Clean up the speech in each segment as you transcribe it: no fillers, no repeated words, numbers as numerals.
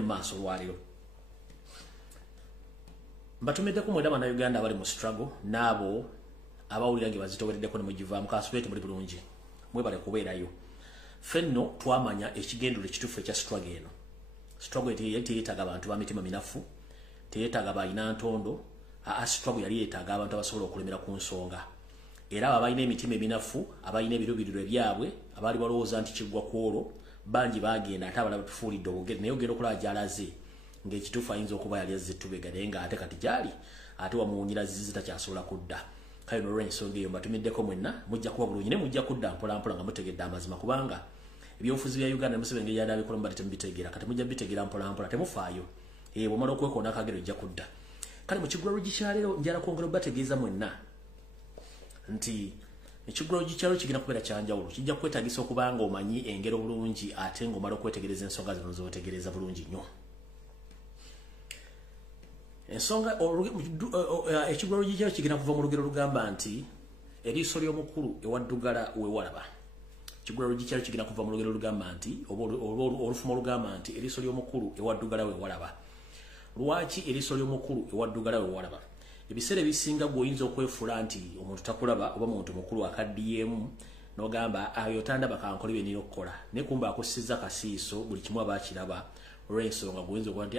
maaso lwaliro mbatumiddeko mwenda bannayuganda abali mu struggle n'abo abawulira nge bazitowereddeko ne mugivaamu kasubete muli bulungi mwebale kubeerayo fenno twamanya ekigendero ekituufu ekya struggle eno struggle teyeetaaga abantu bamitima minafu teyeetaaga balina ntondo struggle yali yeetaaga abantu abasobola okulemera ku nsonga era abo abalina emitima eminafu abalina ebirubiriro ebyabwe abaali balowooza nti kiggwa kwolwo bangi bagenda ate abalala batufuulidde obugere naye ogenda okulaba gy'alaze ng'ekituufu ayinza okuba yali azze ttubega naye ng'ate kati gyali ate wamuwunyira zizi takyasobola kudda kale n'olw'ensonga eyo mbatumiddeko mwenna mujja kuba bulungi ne mujja kudda mpolampola nga mutegedde amazima kubanga ebyobufuzi bya Uganda nemusibe engeri yali abikola mbadde temubitegeera kati mujja bitegeera mpolampola temufaayo bw'omala okwekoona akagero ojja kudda kale mu kiggula lw'egikyaleero njala kwongera obategeeza mwenna nti ekiggula lw'egikyalo kigenda kubeera kyanjawulo kijja kwetaagisa okuba nga omanyi engero bulungi ate ng'omala okwetegereza ensonga zino z'otegereza bulungi nnyo ensonga ekiggula lw'egikyalo kigenda kuva mu lugero lugamba nti eriiso ly'omukulu ewaddugala wewalaba ekiggula lw'egikyalo kigenda kuva mu lugero lugamba nti olufumo olugamba nti eriiso ly'omukulu ewaddugala wewalaba lwaki eriiso ly'omukulu ewaddugala wewalaba ebiseera ebisinga gweoyinza okwefuula nti omuntu takulaba oba muntu mukulu akaddiyeemu n'ogamba ayo tandaba kankola bye nina okukola naye kumba akussizza kasiiso buli kimu aba akiraba olw'ensonga gweoyinza okuba nti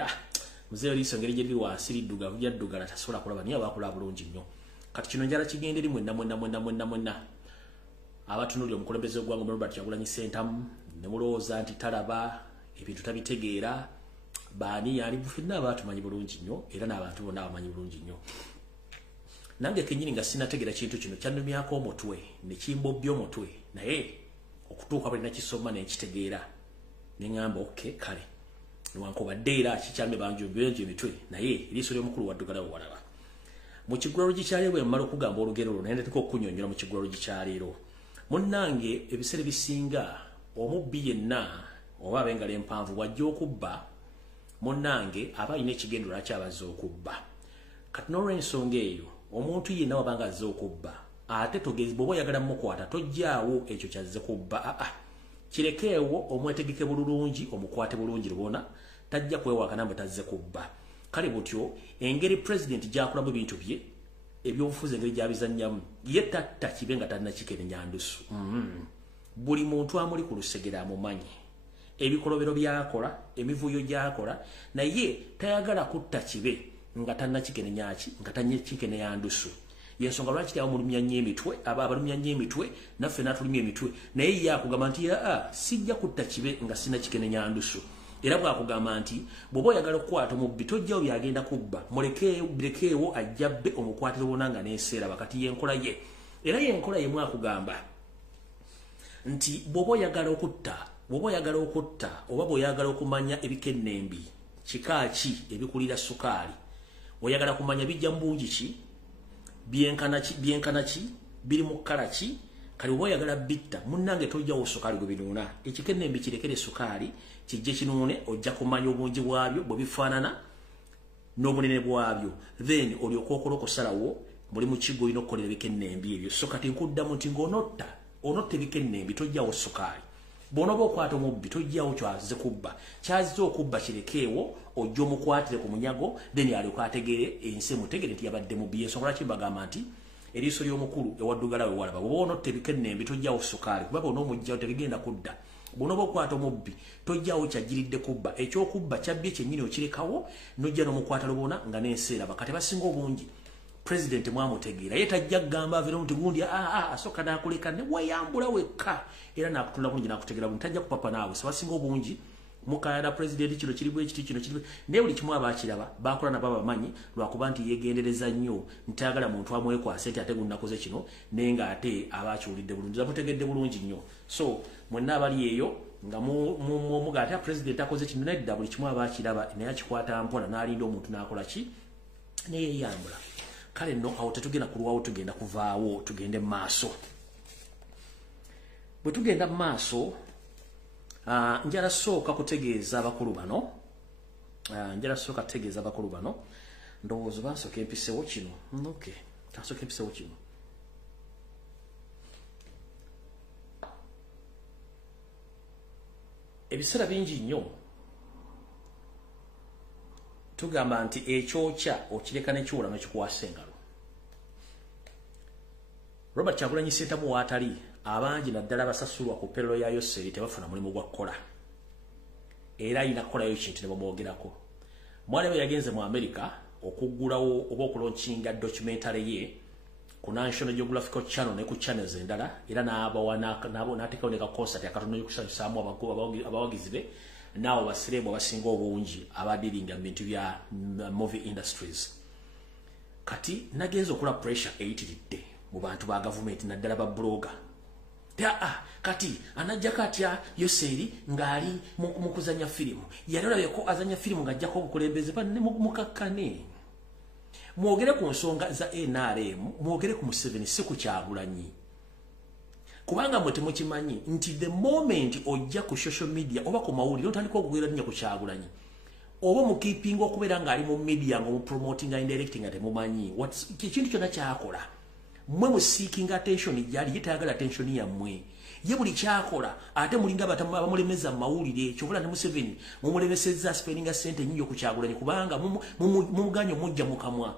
muzeeyo liiso engeri gye liri wansi liddugavu lyaddugala tasobola kulaba niye aba akola bulungi nnyo kati kino njala kigenda eri mwenna abatunuulira omukulembeze gw'eggwanga Robert Kyagulanyi Ssentamu ne mulowooza nti talaba ebintu tabitegeera baani yali ffenna abaatumanyi bulungi nnyo era n'abantu bonna abamanyi bulungi nnyo nange kenyini nga sinategeera kintu kino kyannumyako omutwe ne kimbobbya omutwe naye okutuuka bwe nakisoma nekitegeera ne ŋŋamba oke kale newankubadde era kikyalime banjumbirenje emitwe naye eriiso ly'omukulu waddugala we walaba mu kiggula lw'egikyaleero bwe mmala okugamba olugero olwo naye ndateka okunyonnyola mu kiggula lw'egikyaleero munnange ebiseera ebisinga omubbi yenna oba ab'engalo empanvu bw'ajja okubba munnange aba alina ekigendero lwaki abazze okubba kati n'olw'ensonga eyo omuntu yenna wabanga azze okubba ate togezi bw'oba oyagala mukwata tojjaawo ekyo kyazze kubba kirekeewo omwetegeke bulungi omukwate bulungi lubona tajja kwewakana mbe tazze kubba kale butyo engeri president gyakulamu ebintu bye ebyobufuzi engeri gyabizannyamu ye tatta kibe nga talina kikenenya ndusu buli muntu amuli ku lusegera amumanyi ebikolobero byakola emivuyo gyakola naye tayagala kutta kibe nga talina kikenenyaki nga talina kikenenya ndusu yensonga lwaki abamulumya nnyo emitwe abalumya nnyo emitwe naffe n'atulumya emitwe naye ye akugamba nti sijja kutta kibe nga sina kikenenya ndusu era bw'akugamba nti bw'oba oyagala okukwata omubbi tojjawo byagenda kubba mulekeewo ajjabbe omukwatiro bona nga n'enseera bakati y'enkola ye era y'enkola ye mwakugamba nti bw'oba oyagala okutta oba bw'oyagala okumanya ebikennembi kika ki ebikulira sukaali oyagala kumanya bijja mu bungi ki byenkana ki biri mu kkala ki kale oba oyagala bitta munnange tojjawo sukaali gwe binuuna ekikennembi kirekere sukaali kijje kinuune ojja kumanya obungi bwabyo bwe bifaanana n'obunene bwabyo then olyoka okola okusalawo muli mu kigo olina okukolera ebikennembi ebyo so kati nkuddamu nti ng'onotta ebikennembi tojjawo sukaali bw'onooba okwata omubbi tojjawo kyazze kubba kyazze okubba kirekeewo ojja omukwatire ku munyago then alyoka ategere ensi emutegere nti yabadde mubbi ensonga lwaki mbagamba nti eriiso ly'omukulu ewaddugala we walaba bw'oba onotta ebikennembi tojjawo sukaali kuba bw'onoomugjawo tebigenda kudda bw'onooba okwata omubbi tojjawo kyajjiridde kubba ekyokubba kyabbye kyennyini okirekawo n'ojja n'omukwata lubona nga n'enseera bakati basinga obungi president mwamutegeera ye tajja kugamba avera nti gundi asooka n'akuleka ne weyambula wekka era n'akutunda bulungi n'akutegeera bulungi tajja kupapa naawe sebasinga obungi mukayana president kino kiribu ekiti kino kiribu naye buli kimu abaakiraba bakola nabo abamanyi lwakuba nti yeegendereza nnyo ntayagala muntu amwekwase nti ate gunakoze kino naye ng'ate abaakiwulidde bulungi amutegedde bulungi nnyo so mwenna abali eyo nga muga ate president akoze kino nedda buli kimu abaakiraba naye akikwata mpola n'alinda omuntu n'akola ki neyeeyambula kale nno awo tetugenda kulwawo tugenda kuvaawo tugende mu maaso bwe tugenda mu maaso njala sooka kutegeeza abakulu bano ndowooza bansooka empisewo kino tansooka empisewo kino ebiseera bingi nnyo tugamba nti ekyokya okireka n'ekiwula n'ekikuwasa engalo. Robert Kyagulanyi Ssentamu waatali abangi naddala basasulwa ku payroll ya Yoseri tebafuna mulimu gwa kukola. Era ayina kukolayo kintu ne bamwogerako. Mwana we yagenze mu America okuggulawo oba okulonkinga documentary ye ku National Geographic Channel ne ku channels endala era n'ateekawo ne ka concert akatono y'okusanyusaamu abawagizi be naawo basiremu abasinga obungi abadiringa mu bintu bya movie industries. Kati nagenze okola pressure eyitiridde mu bantu ba government naddala ba blogger. Kati anajja katya Yoseri ngali mu kuzanya filimu. Yalolabe ko azanya filimu ngajjako obukulembeze ne mukakkane. Mwogere ku nsonga za NRM, mwogere ku Museveni si ku Kyagulanyi. Kubanga mwe temukimanyi nti the moment ojja ku social media oba ku mawulire otandika okugwira nnyo ku Kyagulanyi. Oba mu keeping okubeera ng'ali mu media nga mu promoting and directing ate mumanyi. Ekintu kyonna kyakola. Mwe mu seeking attention yali yetayagala attention yammwe. Ye buli kyakola ate mulinga abamulemeza mawulire kyobula ne Museveni mumulemesezza spending sente nnyo ku Kyagulanyi kubanga mumuganyo mujja mukamwa.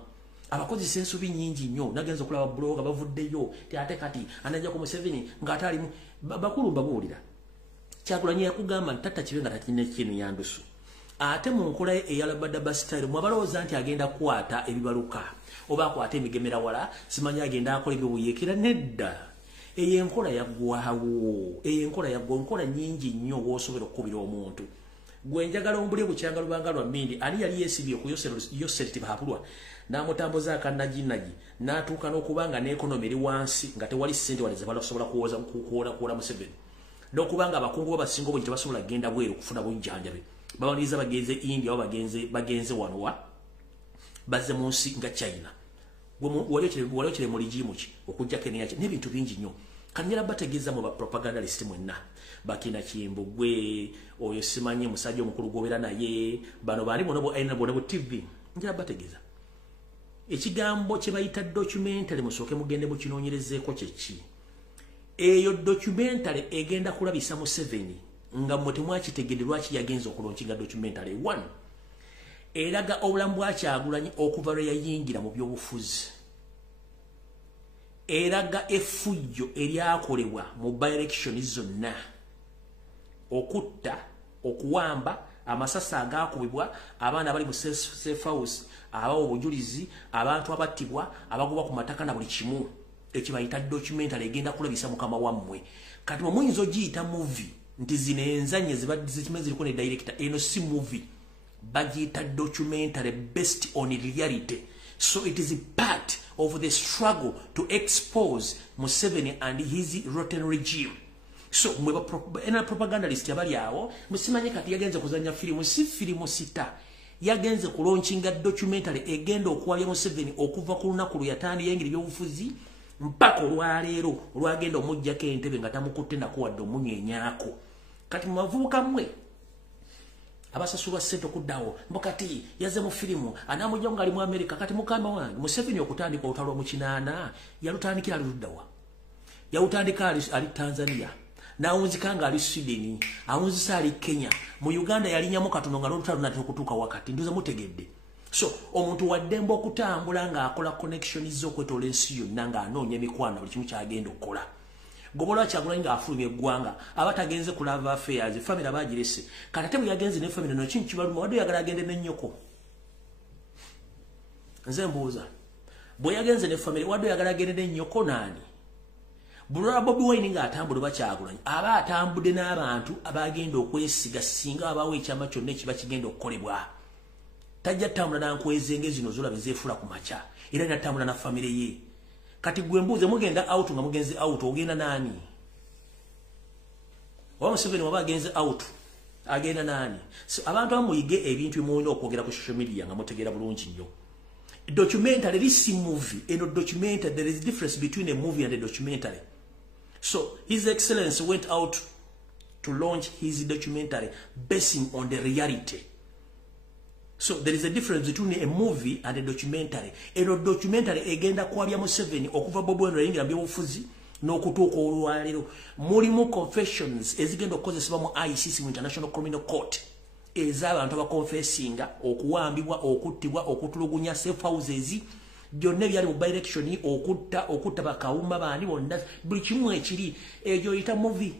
Abakozi sensubi nyingi nnyo nagenza okulaba blogger bavuddeyo ate kati anajja ku Museveni ng'atali bakulu babuulira. Kyagulanyi yakugamba nti tatta kibe nga takinne kinu yandusu. Ate mu nkola eyalabadda basitayiro mwabalowooza nti agenda kukwata ebibaluka oba akwata emigemera wala simanyi agenda akola ebyobuyeekera nedda. Eyo enkola yaggwawo. Eyo enkola yaggwawo nkola nyingi nnyo w'osobola okukubira omuntu. Gwe njagala ombulye bukyanga lubanga lwa mmindi ani yali yeesibye ku Yoseri tibahapulwa n'amutambuza akannaginagi n'atuuka n'okubanga n'ekonomi eri wansi nga tewali ssente wali ze balasobola kuwola Museveni. N'okubanga abakungu babasinga obungi tebasobola kugenda bweru kufuna bujjanjabe. Bawaniriza bagenze India oba bagenze wano wa bazze mu nsi nga China. Waliokire mu ligimu ki okujja Kenya n'ebintu bingi nnyo. Kanyera bategeeza mu propagandalist mwenna. Bakina Kimbugwe oyo simanyi musajja omukulu gobera naye bano bali bonobo bonobo TV njira bategeeza. Ekigambo kye bayita documentary musooke mugende mu kinoonyerezeeko kyeki. Eyo documentary egenda kulabisa Museveni nga mwe mwakitegedde lwaki yagenza okulonkinga documentary 1. Eraga obulamu bwa Kyagulanyi okuva lwe yayingira mu byobufuzi. Eraga effujjo eryakolebwa mu by-election zonna. Okutta, okuwamba, amasasa agakubibwa, abaana bali mu safe house, abawo obujulizi, abantu abattibwa, abagoba ku mataka na buli kimu. Ekibayita documentary egenda kulabisa mukama wammwe. Kati muyinza ogiyita movie nti zino enzanye zibadde ziriko ne director. Eno si movie. Bagiyita documentary based on reality. So it is a part of the struggle to expose Museveni and his rotten regime. So ena propagandalist yabali awo musimanye kati yagenze kuzanya filimu si filimu sita. Yagenze kulauncinga documentary egenda okuwabya Museveni okuva ku lunaku luyatandi yengeri byobufuzi mpaka olwaleero olwagenda omujjako entebe nga tamukutte nakuwadde omunyenyaako. Kati mubavubuka mmwe abasasulwa ssente okuddawo mbokati yazze mu filimu anamujja nga ali mu America. Kati mukama wange Museveni okutandika olutalo mu kinaana yalutandikira aluddawa. Yalutandika ali Tanzania. Nawunzika nga ali Sweden, awunzisa ali Kenya, mu Uganda yalinyamu katono nga lolutalo natera okutuuka wakati. Nduze mutegedde. So omuntu waddemba okutambula nga akola connection z'okwetola ensi yonna nga anoonya emikwano buli kimu kyagenda okukola. Gobola Kyagulanyi nga afulumya eggwanga abatagenze ku Love Affairs family abagirese. Kati ate bwe yagenze ne family no kintu kibaluma wadde yagala agende ne nnyoko. Nze mbuuza bwe yagenze ne family wadde yagala agende ne nnyoko naani? Bulora Bobi Wine nga atambula ba Kyagulanyi aba atambudde n'abantu abagenda okwesiga singa abawo ekyama kyonna ekiba kigenda okukolebwa. Tajja tambula nankwezenge zino zola bezeefula ku macha era natambula na family ye. Kati gwe mbuuze mugenda out nga mugenze out ogenda nani? Wa Museveni waba agenze out agenda nani? So abantu amuyige ebintu emuwenda okwogera ku social media nga mutegeera bulungi nnyo. Documentary this movie and a documentary there is a difference between a movie and a documentary. So His Excellency went out to launch his documentary basing on the reality. So there is a difference between a movie and a documentary. A documentary egenda kwabya Museveni okuva Bobi Wine yingira byobufuzi n'okutuuka olwaleero mulimu confessions ezigenda okukozesebwa mu ICC mu International Criminal Court ez'abantu abakonfesinga okuwambibwa okuttibwa okutulugunya safe houses byonna byali mu by-election okutta bakawuma baani bonna buli kimu ekiri egyo oyita movie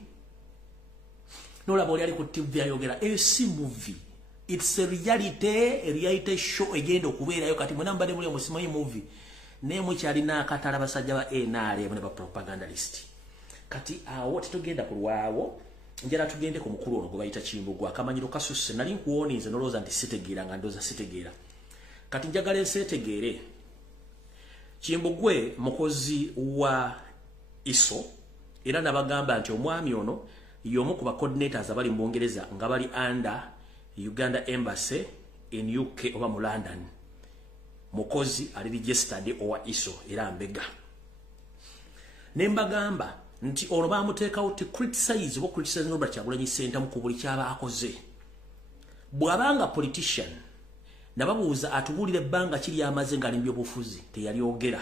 nolaba oli ali ku TV ayogera si movie, it's a reality show egenda okubeerayo kati mwena mbadde muli omusimanyi movie naye mukyalina akatala abasajja ba NRM ne ba propagandalist kati awo tetugenda kulwawo njala tugende ku mukulu ono gwe bayita Kimbugwe akamanyiro kasusse nali nkuwonize noloza nti sitegeera nga ndoza sitegeera kati njagala ensetegeere Kimbugwe mukozi wa ISO era nabagamba nti omwami ono yomu ku ba coordinators abali mu Bungereza nga bali under Uganda Embassy in UK oba mu London mukozi ali registered owa ISO era mbega nembagamba nti ono bamuteekawo ti criticize Robert Kyagulanyi Ssentamu ku buli kyaba akoze bw'abanga politician nababuuza atubulire ebbanga kiri amaze nga alimbyo bufuzi teyalyogera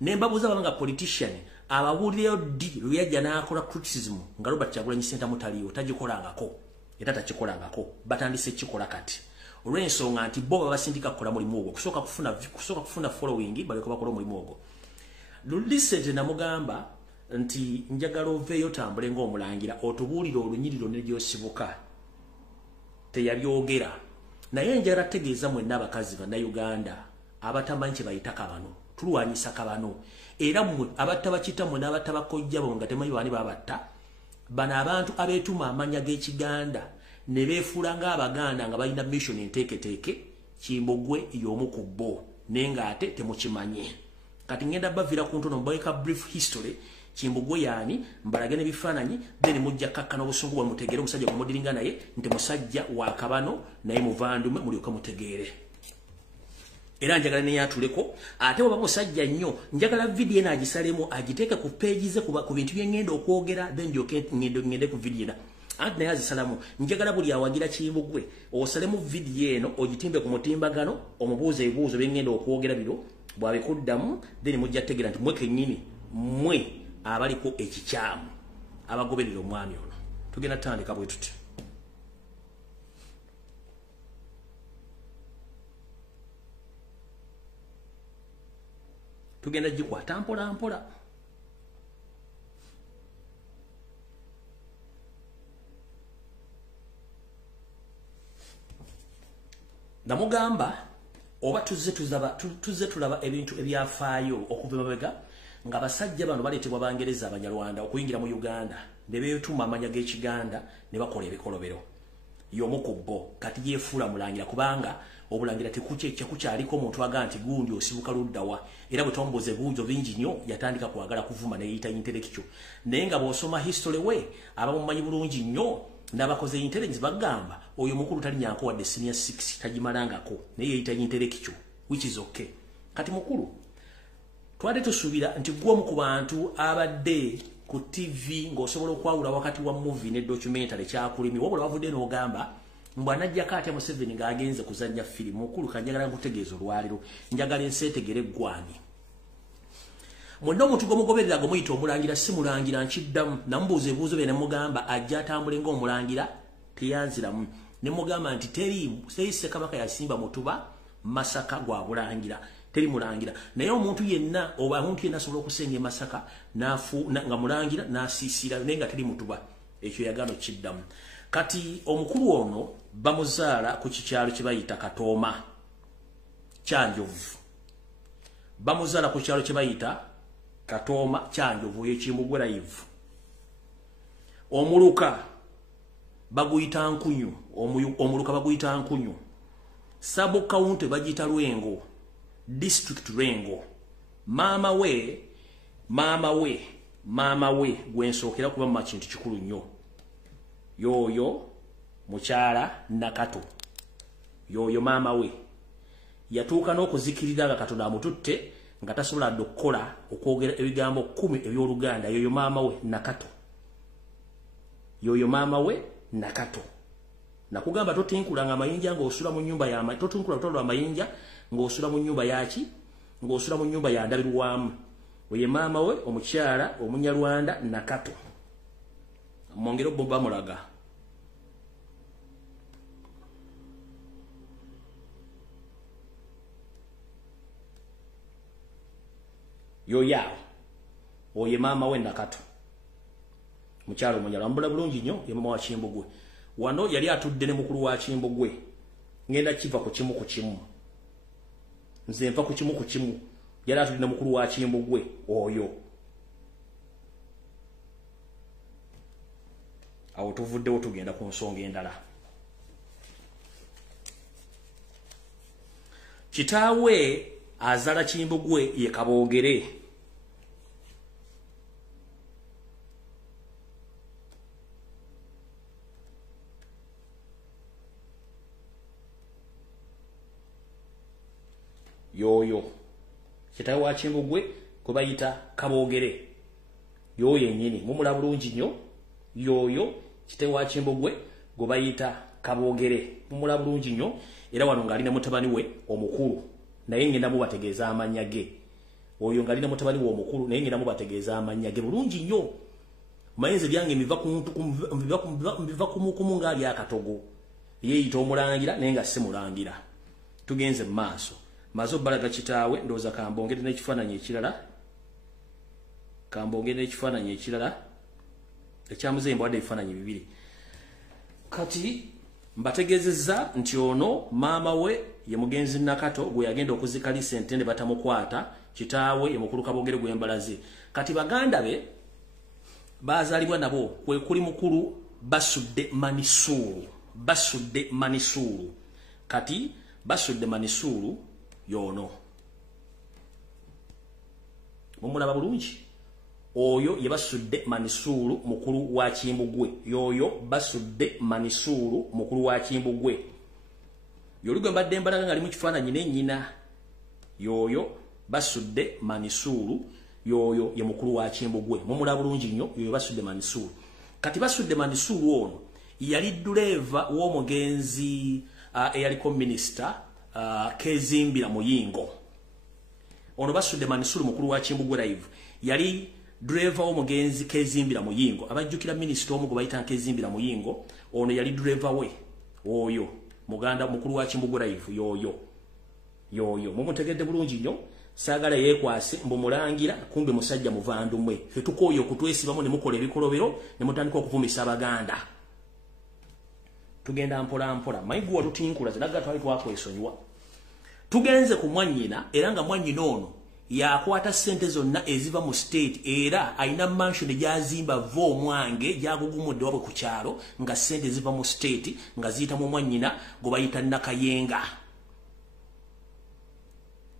nembabuuza abanga politician ababuulireyo ddi lwe yajja n'akola criticism nga Robert Kyagulanyi Ssentamu taliyo tagikolangako era takikolangako batandise kikola kati olw'ensonga nti bo babasindika kukola mulimu ogwo kusooka kufuna following balyoka bakola omulimu ogwo lulisente namugamba nti njagala oveeyo tambule ng'omulangira otubuulire olunyiriro ne gyosibuka teyabyogera naye njagala tegeeza mwenna abakazi bannayuganda abatamanyi kye bayita kabano tulwanyisa kabano era mmwe abattabakita mwe n'abattabakojja bo nga temanyi baani babatta bano abantu abeetuma amanya g'ekiganda ne beefuula ng'abaganda nga balina mission enteeketeeke Kimbugwe y'omu ku bo naye ng'ate temukimanye kati ngenda bavira ku ntono mbaika brief history Kimbugwe yaani mbalage n'ebifaananyi then mujja kakkana obusungu bwe mutegeere omusajja gwe mudiringa naye nti musajja wa kabano naye muvandume mulyoka mutegeere era njagala ne yatuleko ate oba musajja nnyo njagala video ena agisalemu agiteeke ku page ze ku bintu bye ngenda okwogera then ngende ku video ena anti naye azisalamu njagala buli awagira Kimbugwe osalemu video eno ogitimbe ku mutimbagano omubuuza ebibuuzo bye ngenda okwogera biro bwabikuddamu then mujja tegeera nti mwe kennyini mwe abaliko ekikyamu abagoberera omwami ono tugenda tutandika bwe tuti tugenda gikwata mpola mpola namugamba oba tuzze tulaba ebintu ebyafaayo okuva mabega nga basajja bano baleetebwa Bangereza Abanyarwanda okuyingira mu Uganda ne beetuma amanya g'Ekiganda ne bakola ebikolobero y'omu ku bo kati yeefuula mulangira kubanga obulangira tekukyaliko omuntu aga nti gundi osibuka luddawa era bwe tomboze buujo bingi nnyo yatandika kwagala kuvuma ne yeyita intellectual naye nga bw'osoma history we abamumanyi bulungi nnyo n'abakoze intelligence bagamba oyo mukulu talinyanko wadde senior 6 tagimalangako naye yeyita intellectual which is okay kati mukulu twade tusuubira nti gwomu ku bantu abadde ku TV ng'osobola okwawula wakati wa movie ne documentary kyakulimi wabula bavudde n'ogamba mbwanajjako atya Museveni ng'agenze kuzannya firimu mukulu kanjagala nkutegeeza olwaliro njagala enseetegere eggwani mwonna omuntu gwomugoberera gwe muyita omulangira si mulangira nkiddamu namubuuza ebibuuzo bye ne mugamba ajja atambule ng'omulangira teyanziramu ne mugamba nti teri Ssekabaka yasimba Mutuba Masaka gwa bulangira teri mulangira naye omuntu yenna oba omuntu yenna asobola okusenga Masaka nga mulangira n'asiisira naye nga teri Mutuba ekyo yagano kiddamu kati omukulu ono bamuzaala ku kikyalo kye bayita Katooma Kyanjovu bamuzaala ku kyalo kye bayita Katooma Kyanjovu y'Ekimbugwe live omuluka baguyita Nkunyu omuluka baguyita Nkunyu sabo county bagita Lwengo district Lwengo mama we gwensookera kuba mu kintu kikulu nnyo yoyo mukyala Nakato yoyo mama we yatuuka n'okuzikirira nga Katonda amututte nga tasobola okukola okwogera ebigambo 10 eby'Oluganda yoyo mama we Nakato yoyo mama we Nakato nakugamba totinkulanga amayinja ng'osula mu nnyumba ya totinkula tolwa amayinja ng'osula mu nnyumba yaki ng'osula mu nnyumba ya ndabirwamu oye mama we omukyala Omunyarwanda Nakato mwongero bomba mulaga yoya oye mama we Nakato mukyalo munyala mbula bulungi nnyo ye mama wa Kimbugwe wano yali atudde ne mukulu wa Kimbugwe ngenda kiva ku kimu nze mpa ku kimu yali atudde ne mukulu wa Kimbugwe oyo awo tuvuddewo tugenda ku nsonga endala. Kitaawe azala Kimbugwe ye Kaboogere. Yoyo kitaawe wa Kimbugwe kwe bayita Kaboogere yoyo yennyini mumula bulungi nnyo yoyo kitaawe wa Kimbugwe gwe bayita Kaboogere mumula bulungi nnyo era wano ng'alina mutabani we omukulu naye ngenda mubategeeza amannya ge oyo ng'alina mutabani we omukulu naye ngenda mubategeeza amannya ge bulungi nnyo mayinze byange mbiva kumukumu ng'ali akatogo yeeyita omulangira naye nga si mulangira. Tugenze mu maaso mazo balaga kitaawe ndooza kambongere n'ekifaananyi ekirala ekyamuze mbwadde ebifaananyi bibiri kati mbategezezza nti ono maama we ye mugenzi Nakato gwe yagenda okuzikalisa entende batamukwata kitaawe ye mukulu Kaboogere gwe mbalaze kati baganda be bazaalibwa nabo kwe kuli mukulu Basudde Manisulu kati Basudde Manisulu yono mumulaba bulungi oyo ye Basudde Manisulu mukulu wa Kimbugwe yoyo Basudde Manisulu mukulu wa Kimbugwe yolugwe mbadde mbalaga ngali mu kifaananyi n'ennyina yoyo Basudde Manisulu yoyo ye mukulu wa Kimbugwe mumulaba bulungi nnyo yoyo Basudde Manisulu kati Basudde Manisulu ono yali dureva w'omugenzi eyaliko minisita Kezimbira Muyingo ono Basudde Manisulu mukulu wa Kimbugwe live yali driver w'omugenzi Kezimbira Muyingo abajjukira minisita omu gwe bayita Kezimbira Muyingo ono yali driver we oyo muganda mukulu wa Kimbugwe live yoyo mumutegedde bulungi nnyo saagala yeekwase mbumulangira kumbe musajja muvandumwe ffe tukooye okutwesibamu ne mukola ebikolobero ne mutandika okuvumisa Abaganda. Tugenda mpola mayigwa lutinkula zinaga twali twakwesonyiwa tugenze ku mwannyina era nga mwannyina ono yakwata ssente zonna eziva mu state era ayina mansion gyazimba vo omwange gyagugumudde wabwe ku kyalo nga ssente ziva mu state nga ziyita mu mwannyina gwe bayita Nakayenga.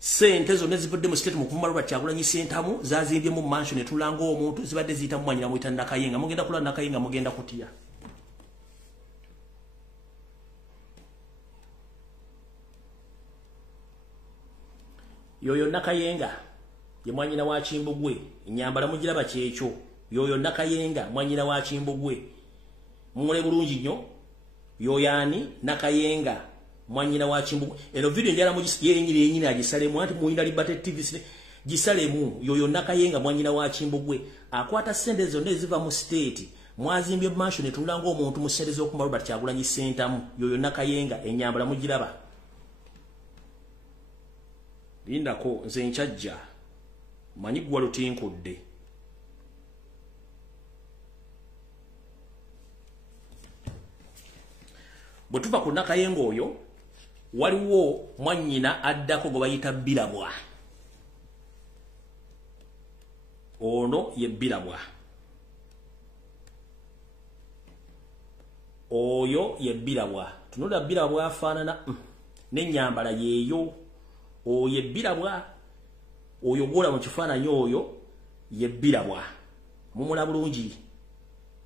Ssente zonna zivudde mu state mu kuvuma Robert Kyagulanyi Ssentamu zazimbye mu mansion etulanga omuntu zibadde ziyita mu mwannyina muyita Nakayenga mugenda kula Nakayenga mugenda kutya. Yoyo Nakayenga ye mwanyina wa Kimbugwe nyambala mugiraba kyekyo yoyo Nakayenga mwanyina wa Kimbugwe mumule bulungi nnyo yoyani Nakayenga mwanyina wa Kimbugwe eno video njala mu yenyini agisalemu anti muinda Liberty TV gisalemu yoyo Nakayenga mwanyina wa Kimbugwe akwata sente zonna eziva mu state mwazimbye mansion etulanga omuntu mu sente z'oku Robert Kyagulanyi Ssentamu yoyo Nakayenga enyambala mugiraba. Lindako nze nkyajja manyi gwa lutinkudde bwe tuva ku Nakayenga oyo waliwo mwannyina addako gwe bayita Birabwa ono ye Birabwa oyo ye Birabwa tunula Birabwa afaanana n'ennyambala yeeyo oye Birabwa oyo gola mu kifaananyi oyo ye Birabwa mumula bulungi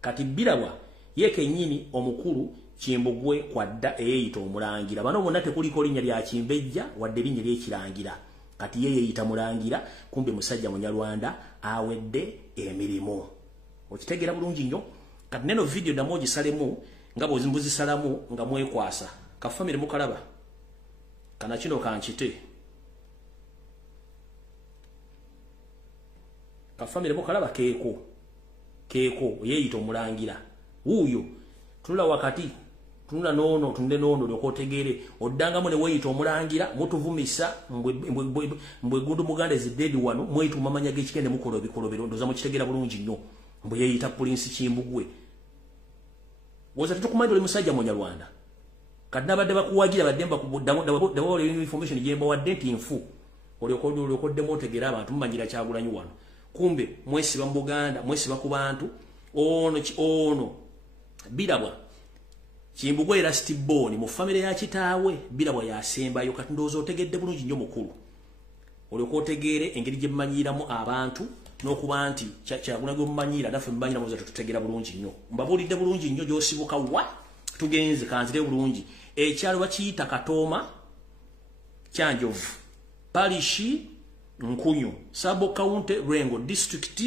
kati Birabwa yeke nnyini omukulu Kimbugwe kwadda eyeeyita omulangira bano bonna tekuliko linnya lya Kimbejja wadde linnya ly'ekirangira kati yeeyita mulangira kumbe musajja Munyarwanda awedde emirimu okitegera bulungi nnyo kati neno video damo gisalemu nga bw'ozisalamu nga mwekwasa kafamire mukalaba kana kino kankite kafamire mukalaba keeko yeeyita omulangira wuuyo tunula wakati tunula nono tunde nono lyokotegere oddangamu ne weyita omulangira mutuvumisa mbwe Gudu Muganda eziddeedi wano mwetu mamanya g'ekikende mukola ebikolobero ndoza mukitegera bulungi nnyo mbwe yeyita Prince Kimbugwe woza tetukumanyi oli musajja Munyarwanda kati nabadde bakuwagira baddemba kubuddamu information gyemba wadde nti nfu olyokoddemu otegera abantu mumanyira Kyagulanyi wano kumbe mwesiba mu Buganda mwesiba ku bantu ono birabwa Kimbugwe era Stiboni mu family ya kitaawe birabwa yasembayo kati ndowooza otegedde bulungi nnyo mukulu olyokotegere engeri gye mumanyiramu abantu n'okuba nti Kyagulanyi mumanyira naffe mumanyira muza tutegera bulungi nnyo mbabulidde bulungi nnyo gyosibuka wa tugenze kanzire bulungi ekyalo bakiyita Katooma Kyanjovu Parishi Nkunyu Sabo County Lwengo District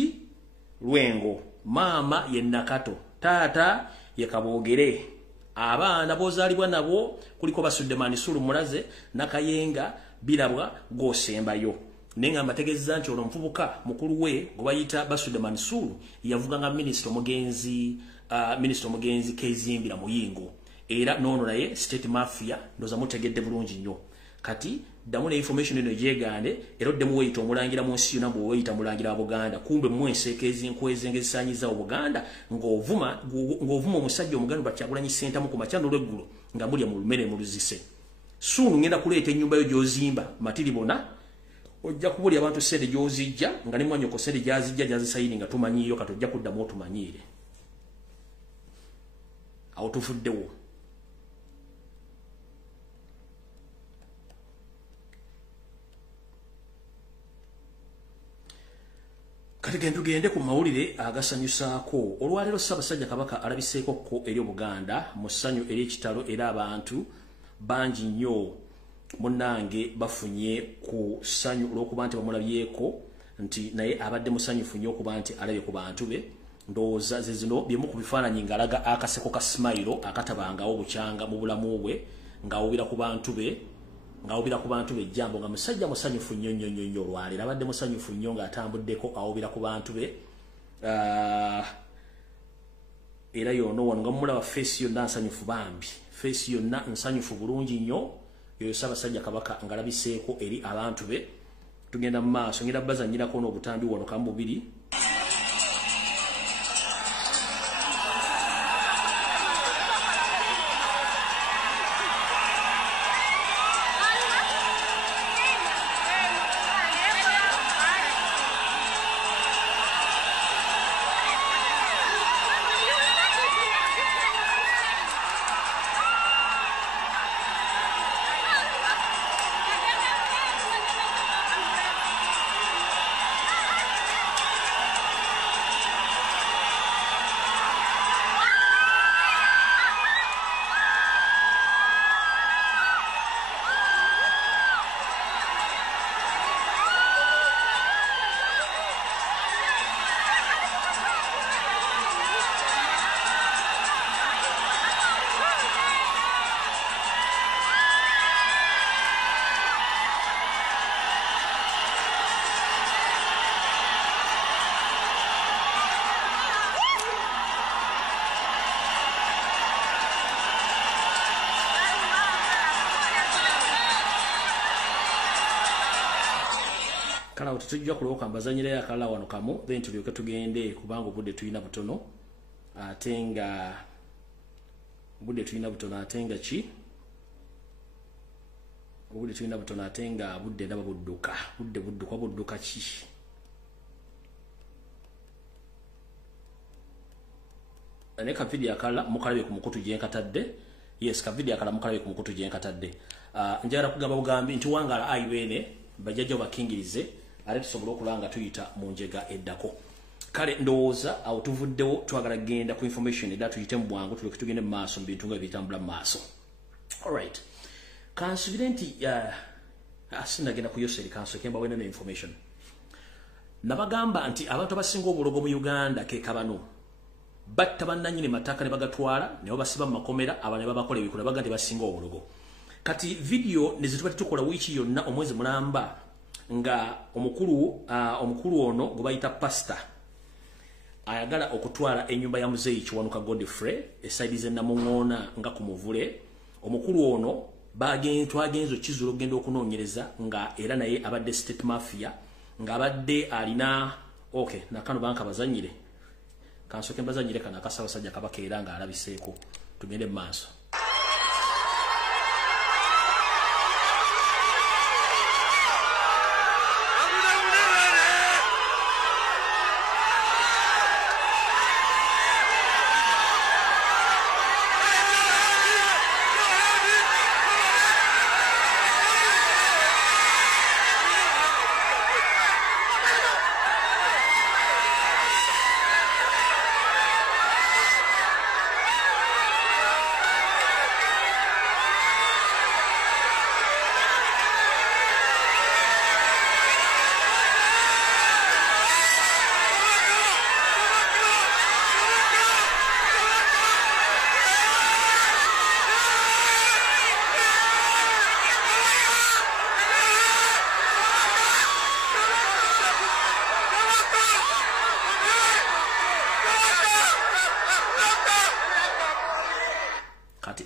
Lwengo Mama ye Nakato Taata ye Kabogere abaana bozalibwa nabo kuliko basudde Manisulu Mulaze Nakayenga Birabwa Gosembayo nenga mbategezza nti olwo mvubuka mukulu we gobayita basudde Manisulu yavuga nga minister omugenzi Kezimbira Muyingo era nono naye state mafia ndoza mutegedde bulungi nnyo kati damu ne information eno gyegande era oddemu weyita omulangira mu nsi yonna bwe weyita mulangira wa Buganda kumbe mwenseekezi nkwezi engezisanyiza Obuganda ng'ovuma omusajja omuganda Kyagulanyi Ssentamu ku makyano lw'eggulo nga mulya mu lumere mu luzise sunu ngenda kuleeta ennyumba yo gy'ozimba matiribona ojja kubulya abantu sente gy'ozijja nga ne mwanyoko sente gyazijja gyazisayini nga tumanyiyo kati ojja kuddamu otumanyiire awo tufuddewo kati gende ku mawulire agasanyusaako olwaleero Ssaabasajja Kabaka alabiseeko ko eri Obuganda mu ssanyu eri ekitalo era abantu bangi nnyo munnange bafunye ku ssanyu olw'okuba nti bamulabyeko nti naye abadde musanyufu nnyo okuba nti alabye ku bantu be ndowooza ze zino byemu ku bifaananyi ng'alaga akaseko ka smile akatabangawo bukyanga mu bulamu bwe ng'awubira ku bantu be ejjambo nga musajja musanyufu nnyo olwaleero abadde musanyufu nnyo ng'atambuddeko awubira ku bantu be era yono wano nga mumulaba feesi yonna nsanyufu bambi feesi yonna nsanyufu bulungi nnyo yoyo Ssaabasajja Kabaka ngalabiseeko eri abantu be tugenda mu maaso ngenda bazanyirako n'obutambi wano kamu bubiri kala tutujja kuloka mbazanyira ya kala wano kamu then tulyoke tugende kubanga budde tuyina butono atenga budde tuyina butono atenga ki budde tuyina butono atenga budde ndaba budduka ki ane ka video akala mukalabe ku mukutu je nkatadde yes ka video akala mukalabe ku mukutu je nkatadde njara kugamba bugambi nti wangala aibene bajajja bakingirize ale tusobola okulanga tuyita mu njega eddako kale ndowooza awo tuvuddewo twagala genda ku information edda tuyite mu bwangu tulyoke tugende mu maaso mu bintu nga bitambula mu maaso alright kansubire nti sinagenda kuyoseri kansokemba wena ne information nabagamba nti abantu abasinga obulogo mu Uganda ke kabano batta bannanyini mataka ne bagatwala ne basiba mu makomera abane babakola ebikola baga nti basinga obulogo kati video nezituba tukola wiki yonna omwezi mulamba nga omukulu ono gwe bayita pastor ayagala okutwala ennyumba ya muzeeyi Kiwanuka Godfrey eside ze Namungona nga ku Muvule. Omukulu ono twagenzo Kizulo ogenda okunoonyereza nga era naye abadde state mafia nga abadde alina okay nakano banka bazanyire kansoke bazanyire kana akasabasajja kabakeera nga alabiseeko tugende mu maaso.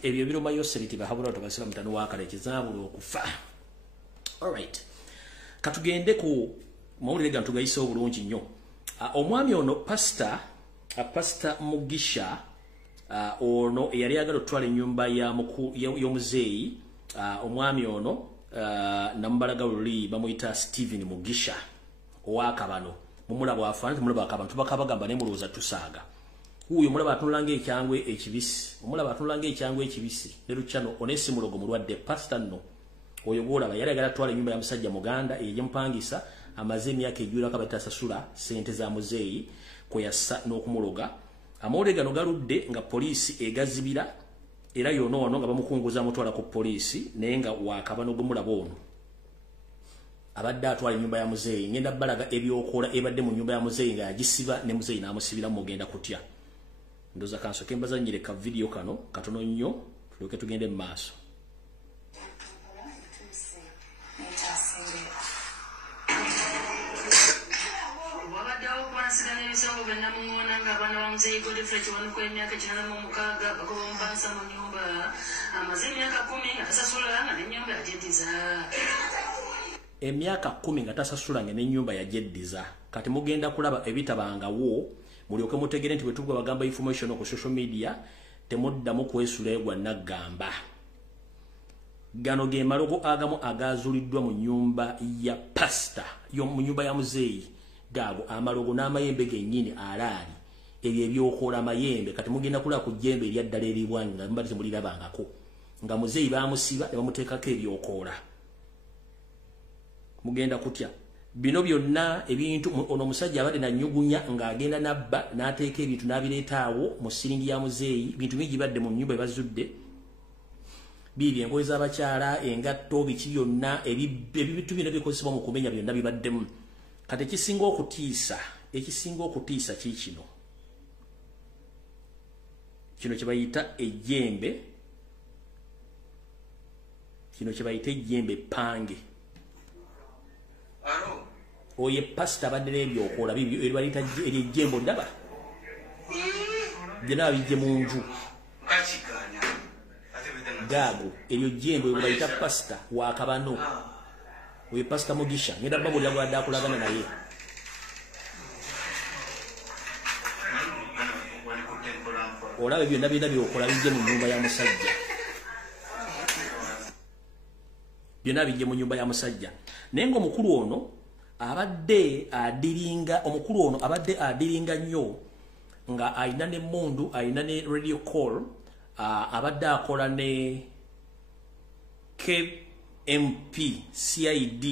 Ebyo biruma yoseriti bahabula tobasira mutano wakale kizabulo okufa. All right. Katugende ku mawulire gantu gayise obulungi nnyo. Omwami ono pastor Mugisha ono yali agalo twala ennyumba ya y'omuzeeyi omwami ono nambalaga luli bamuyita Steven Mugisha owakabano mumulaba afanze mulaba akabantu bakabagamba ne mulooza tusaaga. Huyo mulaba atunulanga ekyangwe ekibisi. Omulaba atunulanga ekyangwe ekibisi. Lero chano onesi mulogo mulwadde pastor no. Oyo golaba yali agala twala nyumba ya musajja muganda eyempangisa amazemi yake ejula kabata sasula sente za muzeeyi ko yassa n'okumuloga. Amawulire gano galudde nga polisi egazibira era yono nga bamukunguza mutwala ku polisi naye nga wakabano gumulaba ono. Abadde atwala nyumba ya muzeeyi ngenda balaga ebyokola ebadde mu nyumba ya muzeeyi nga yagisiba ne muzeeyi n'amusibira mu genda kutya. Ndoza kanso kembaza nyire ka video kano katono nnyo tuloke tugende mu maaso. Emyaka 10 nga tasasula n'ennyumba yajeddiza kati mugenda kulaba ebitabangawo mulyoke mutegere nti bwe bagamba information ku social media temuddamu kwesula egwa nagamba. Gano ge malogo agamu agazuliddwa mu nyumba ya pastor mu nyumba ya muzeeyi gago amalogo n'amayembe gennyini alaali ebyo ebyokola amayembe kati mugenda kulaba ku jjembe eryaddala eribwanga mbali temulirabangako nga muzeeyi bamusiba ne bamuteekako ebyokola mugenda kutya. Bino byonna ebintu ono musajja abadde na nyugunya nga agenda nabba n'ateeka ebintu n'abireetaawo mu siringi ya muzeeyi bintu bingi badde mu nyumba ebazudde bibi engoye z'abakyala engatto biki byonna ebintu byonna bikozesebwa mu kumenya byonna bibaddemu. Kati ekisinga okutiisa kikino kino kye bayita ejjembe pange. Oye pastor badere ebyokola bibyo eribalita ejjembo ndaba jena bijje munju gago eryo jjembo eribalita pastor wa kabano oye pastor Mugisha ngenda babo lyagwadde akulagana naye olabe byonna byokola bijje mu nyumba ya musajja byonna bijje mu nyumba ya musajja naye nga omukulu ono abadde adiringa nnyo nga ayina ne mundu ayina ne radio call abadde akola ne KMP CID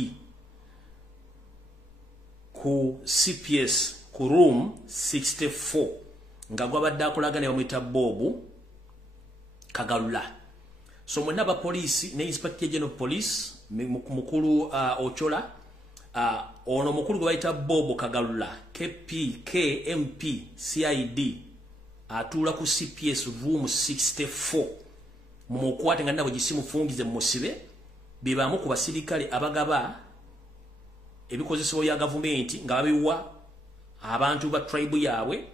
ku CPS ku room 64 nga gwabadde akolagana bamuyita Bobu Kagalula. So mwenna ba police ne Inspector General of Police mukulu Ochola ono mukulu gwe bayita Bobo Kagalula KMP CID atula ku CPS room 64 mukwate nga nabo gisimu fungize musibe bibamu ku basirikale abagaba ebikozesebwa ya government nga babiwa abantu ba tribe yawe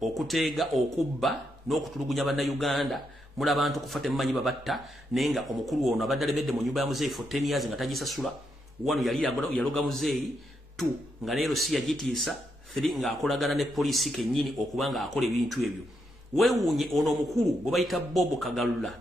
okuteega okubba n'okutulugunya bannayuganda mula abantu kufate mmanyi babatta nenga omukulu ono abadde alemedde mu nyumba ya muzeeyi for 10 years nga tagisasula 1 yali yaloga muzeeyi 2 nga leero si yagitiisa 3 nga akolagana ne poliisi kennyini okubanga akola ebintu ebyo weewuunye ono omukulu gwe bayita Bob Kagalula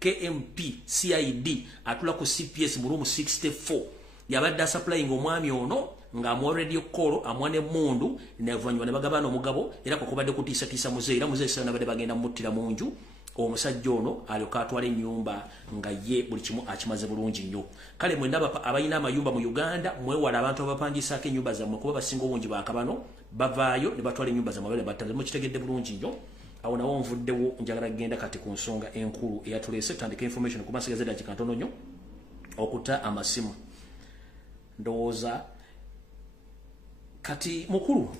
KMP CID atula ku CPS mu room 64 yabadde supplying omwami ono nga mu radio call amwane mundu nevanywa ne bagabana omugabo era kokubadde kutiisa muzeeyi era muzeeyi sana badde bagenda muttira munju omusajja ono alyoka atwala ennyumba nga ye buli kimu akimaze bulungi nnyo kale mwendaba abayina amayumba mu Uganda mwewala abantu abapangisaako ennyumba zammwe kuba basinga obungi bakabano bavaayo ne batwala ennyumba zammwe battale mukitegedde bulungi nnyo awo nawo nvuddewo njagala genda kati ku nsonga enkulu eyatuleese tandika information ku masigaze dakika ntono nnyo okuta amasimu ndowooza kati mukulu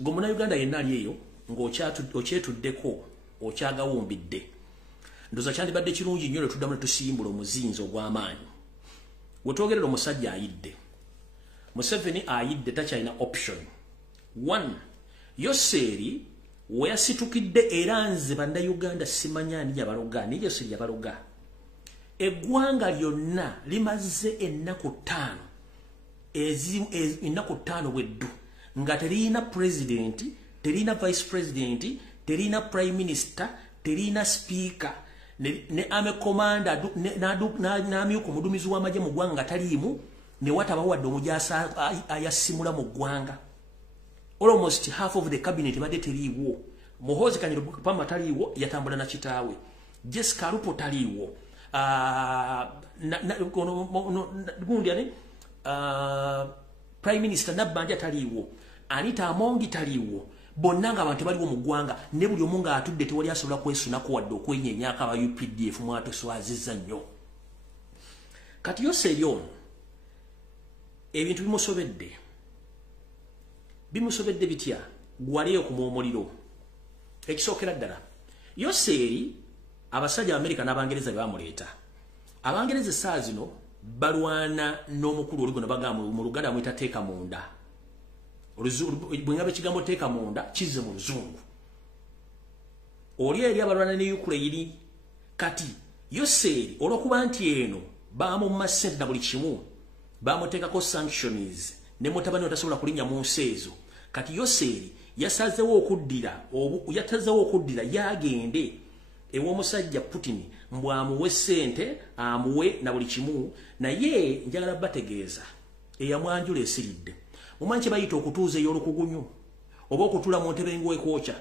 gwe Munnayuganda yenna ali eyo ng'okyetuddeko okyagawumbidde ndoza kyandibadde kirungi nnyo ne tuddamu ne tusimbula omuzinzi ogw'amaanyi we twogerera omusajja ayidde Museveni ayidde takyalina option 1 Yoseri we yasitukidde era nze bannayuganda simanya ani yabaloga ni Yoseri yabaloga eggwanga lyonna limaze ennaku 5 ennaku 5 bweddu nga terina president terina vice president terina prime minister terina speaker ne ame commander na amyuko mudumizi w'amagye mu ggwanga taliimu ne watabawadde omujasa ayasimula mu ggwanga almost half of the cabinet badde teriiwo Muhoozi Kanyero Pama taliiwo yatambula na kitaawe Jessica Rupo taliiwo gundi ani prime minister Nabbanja taliiwo Anita Amongi taliiwo bonna nga abantu baliwo mu ggwanga ne buli omu nga atudde tewali asobola kwesunako wadde okwenyenyaka aba UPDF mwatoswazizza nnyo kati Yoseri ono ebintu bimusobedde bitya gwaliyo ku Muliro ekisookera ddala Yoseri abasajja Amerika n'Abangereza bamuleeta Abangereza saa zino balwana n'omukulu oligo nabagamba mu Luganda mwita teeka munda bwengabe kigambo teeka munda kize mu Luzungu oli eri abalwana ne Ukraine kati Yoseri olwokuba nti eno baamumma ssente na buli kimu bamuteekako sanctions ne mutabani otasobola kulinnya mu nsi ezo kati Yoseri yasazeewo okuddira yagende ew'omusajja Putin mbw amuwe ssente amuwe na buli kimu naye njagala bategeeza eyamwanjula esiridde mumanyi kye bayita okutuuza ey'olukugunyu oba okutula mu ntebe ng'ekwokya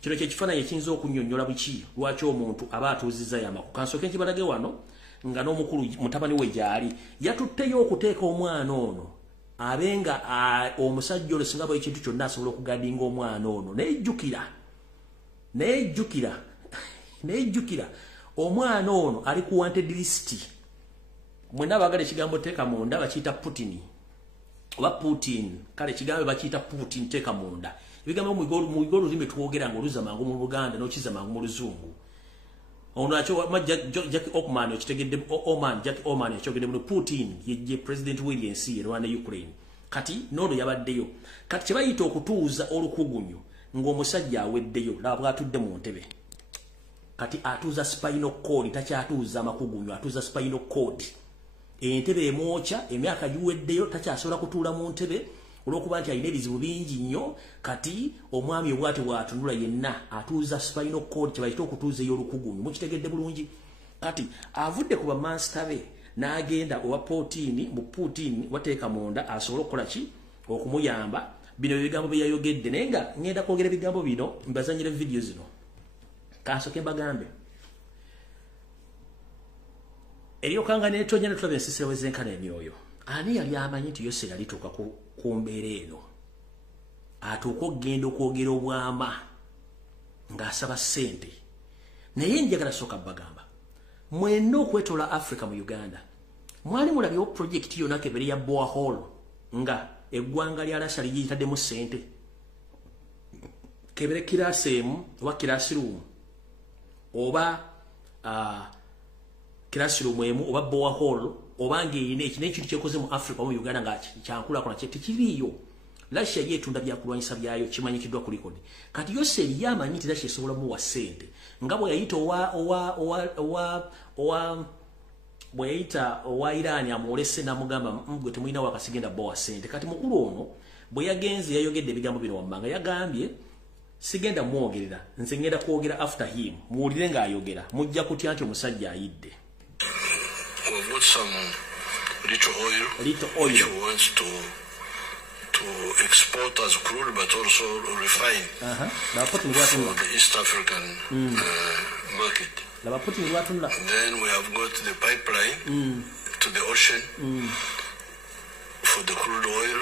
kino kyekifaananyi ekiyinza okunnyonnyola buki lwaki omuntu aba atuuzizza yamaku kansooke nkibalage wano nga n'omukulu mutabani we gyali yatutteyo okuteeka omwana ono abenga omusajja olwo singa bwe ekintu kyonna asobola okugadinga omwana ono nejjukira omwana ono ali ku wanted list mwenna baagala ekigambo teeka munda bakiyita Putin oba Putin kale ekigambo bakiyita Putin teeka munda ebigambo mu olulimi twogera ng'oluza mangu mu Luganda n'okiza mangu mu Luzungu ono akyo Jack Ockman okitegedde Jack Oman ekyogedde mu Putin ye President William C. Rwanda Ukraine kati n'ono yabaddeyo kati kye bayita okutuuza olukugunyu ng'omusajja aweddeyo laba bw'atudde mu ntebe kati atuuza spinal cord takyatuuza amakugunyu atuuza spinal cord entebe emwokya emyaka giweddeyo takyasobola kutuula mu ntebe olwokuba nti alina ebizibu bingi nnyo kati omwami obwati bw'atunula yenna atuuza spinal cord kye bayita okutuuza ey'olukugunyu mukitegedde bulungi kati avudde ku bamansita be n'agenda owa Putin wateeka munda asobole okukola ki okumuyamba bino ebigambo bye yayogedde naye nga ngenda kwogera ebigambo bino mbazanyire video zino kansooke mbagambe eryokanga netonya ne tulaba ensisiro wezenkana emyoyo ani yali amanyi nti Yoseri alituuka ku mbeera eno atuuka okugenda okwogera obwama ng'asaba ssente naye njagala sooka bagamba mwenna okwetoola Africa mu Uganda mwali mulabyewo projekiti yonna kebere ya borehole nga eggwanga lya Russia ligiyitaddemu ssente kebere kiraasi emu oba classroom oba classroom emu oba borehole oba ng'eyina ekino ekintu kyekoze mu Africa mu Uganda nga kyankulakula tekiriiyo Russia yetunda byakulwanyisa byayo kimanyikiddwa ku record. Kati yose yamanyi nti Russia esobola mu wasente. Ngabo yayita owa Iran amolese namugamba gwe temulina wakasigenda bo wasente. Kati mukulu ono bwe yagenze yayogedde ebigambo bino wammanga yagambye sigenda muogerera nze ngenda kwogera after him muwulire ng'ayogera mujja kutya nti omusajja ayidde. We've got some little oil which we want to export as crude but also refine for the East African market. Then we have got the pipeline to the ocean for the crude oil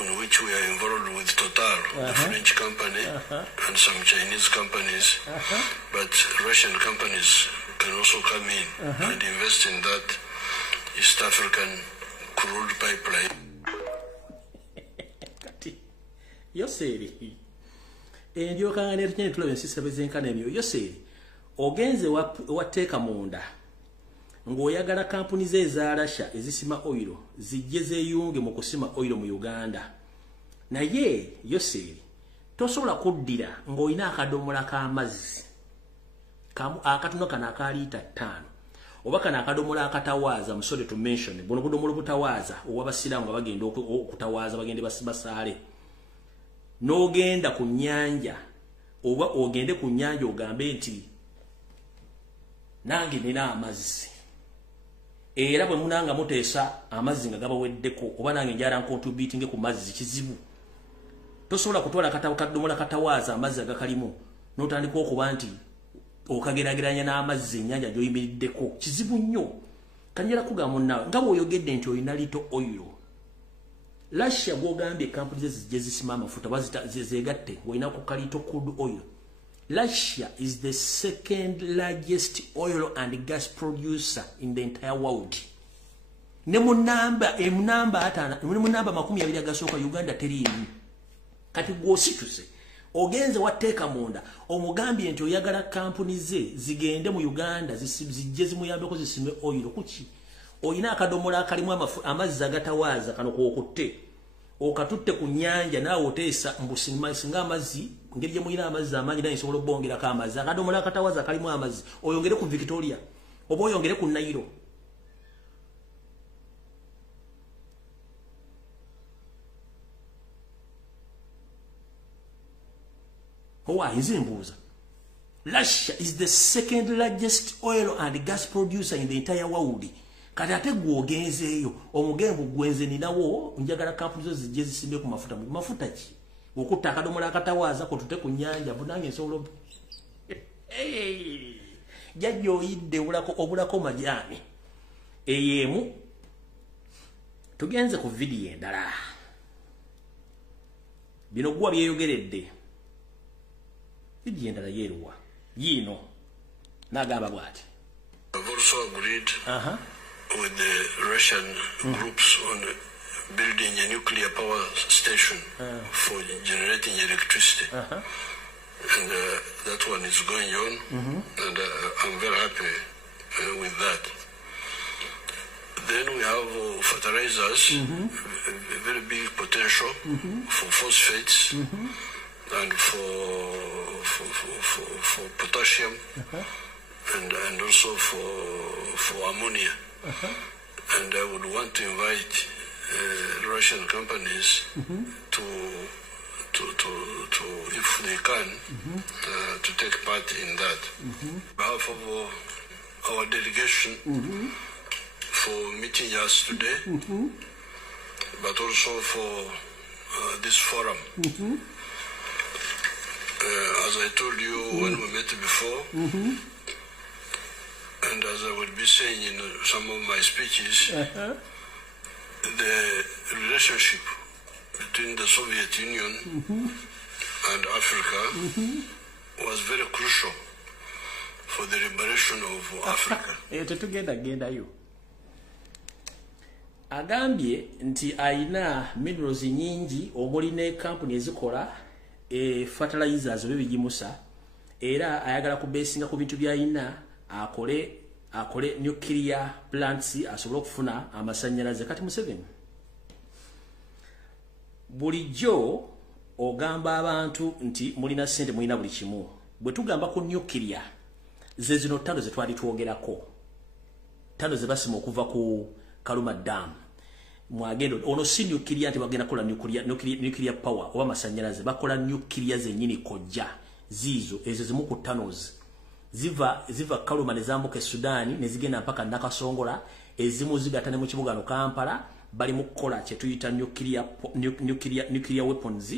on which we are involved with Total, the French company, and some Chinese companies, but Russian companies can also come in and invest in that East African crude pipeline. Yoseri endio kangane tunyene tulabe nsisa bezenkana emyo yoseri ogenze wateeka munda ng'oyagala kampuni ze eza Russia ezisima oil zijje zeeyunge mu kusima oil mu Uganda naye yoseri tosobola kuddira ng'olina akadomola k'amazzi akatono kana aka lita 5 oba kana akadomola akatawaaza musole to mention buno budomola butawaaza owabasiramu bagenda okutawaaza bagende basaale n'ogenda ku nnyanja oba ogende ku nnyanja ogambe nti nange nina amazzi era bwe munanga muteesa amazzi nga gabaweddeko oba nange njala nkontributinge ku mazzi kizibu tosobola kutwala kadomola katawaaza amazzi agakalimu n'otandika okuba nti okagerageranya n'amazzi ennyanja gy'oyimiriddeko kizibu nnyo kanjala kugamba munnawe nga bw'oyogedde nti olina lito oil Russia gwogambye kampuni ze zisima amafuta zegatte olina ku kalito crude oil. Russia is the second largest oil and gas producer in the entire world. Ne munamba atana ne munamba 20 agasooka Uganda teriimu. Kati gwosituse ogenze wateeka munda omugambye nti oyagala kampuni ze zigende mu Uganda zijje zimuyambeko zisime oil kuki oyina akadomola akalimu amazzi agatawaaza kano kwokutte okatutte ku nnyanja naawe oteesa mbusima singa amazzi ngeri gye muyina amazzi amanyi naye nsobola obbongerako amazzi akadomola akatawaaza kalimu amazzi oyongere ku Victoria oba oyongere ku Nairo Nze Russia is the second largest oil and gas producer in the entire world. Kati ate gwogenzeeyo omugembo gwenze ninawo njagala kampuni zo zijje zisimbe ku mafuta ki okutta akadomola akatawaaza ko tute ku nnyanja bunange nsobola jajja oyidde obulako majaani eyemu tugenze ku vidiyo endala bino gwa byeyogeredde vidiyo endala yeeruwa yiino n'agamba bw'ati. I've also agreed with the Russian groups on building a nuclear power station for generating electricity. And that one is going on, and I'm very happy with that. Then we have fertilizers, a very big potential for phosphates and for potassium and also for ammonia. And I would want to invite Russian companies to if they can, to take part in that. On behalf of our delegation for meeting us today, but also for this forum. As I told you when we met before, and as I would be saying in some of my speeches, the relationship between the Soviet Union and Africa was very crucial for the liberation of Africa. Agambye nti aina minerals nyingi omuli ne company ezikola fertilizers bebijimusa era ayagala kubesinga ku bintu byayina akole nuclear plants asobola okufuna amasanyalaze kati Museveni bulijjo ogamba abantu nti mulina sente mulina buli kimu bwe tugamba ku nuclear ze zino ttano ze twali twogerako ttano ze basima okuva ku Kaluma Dam mwagendo ono si nuclear nti bagenda kola nuclear power oba masanyalaze bakola nuclear zennyini kojja zizo ezo zimu ku ttanos ziva Kaluma ne zambuka Sudani ne zigenda mpaka Nakasongola ezimu zigatane mu kibuga Kampala bali mu kola kye tuyita nuclear weapons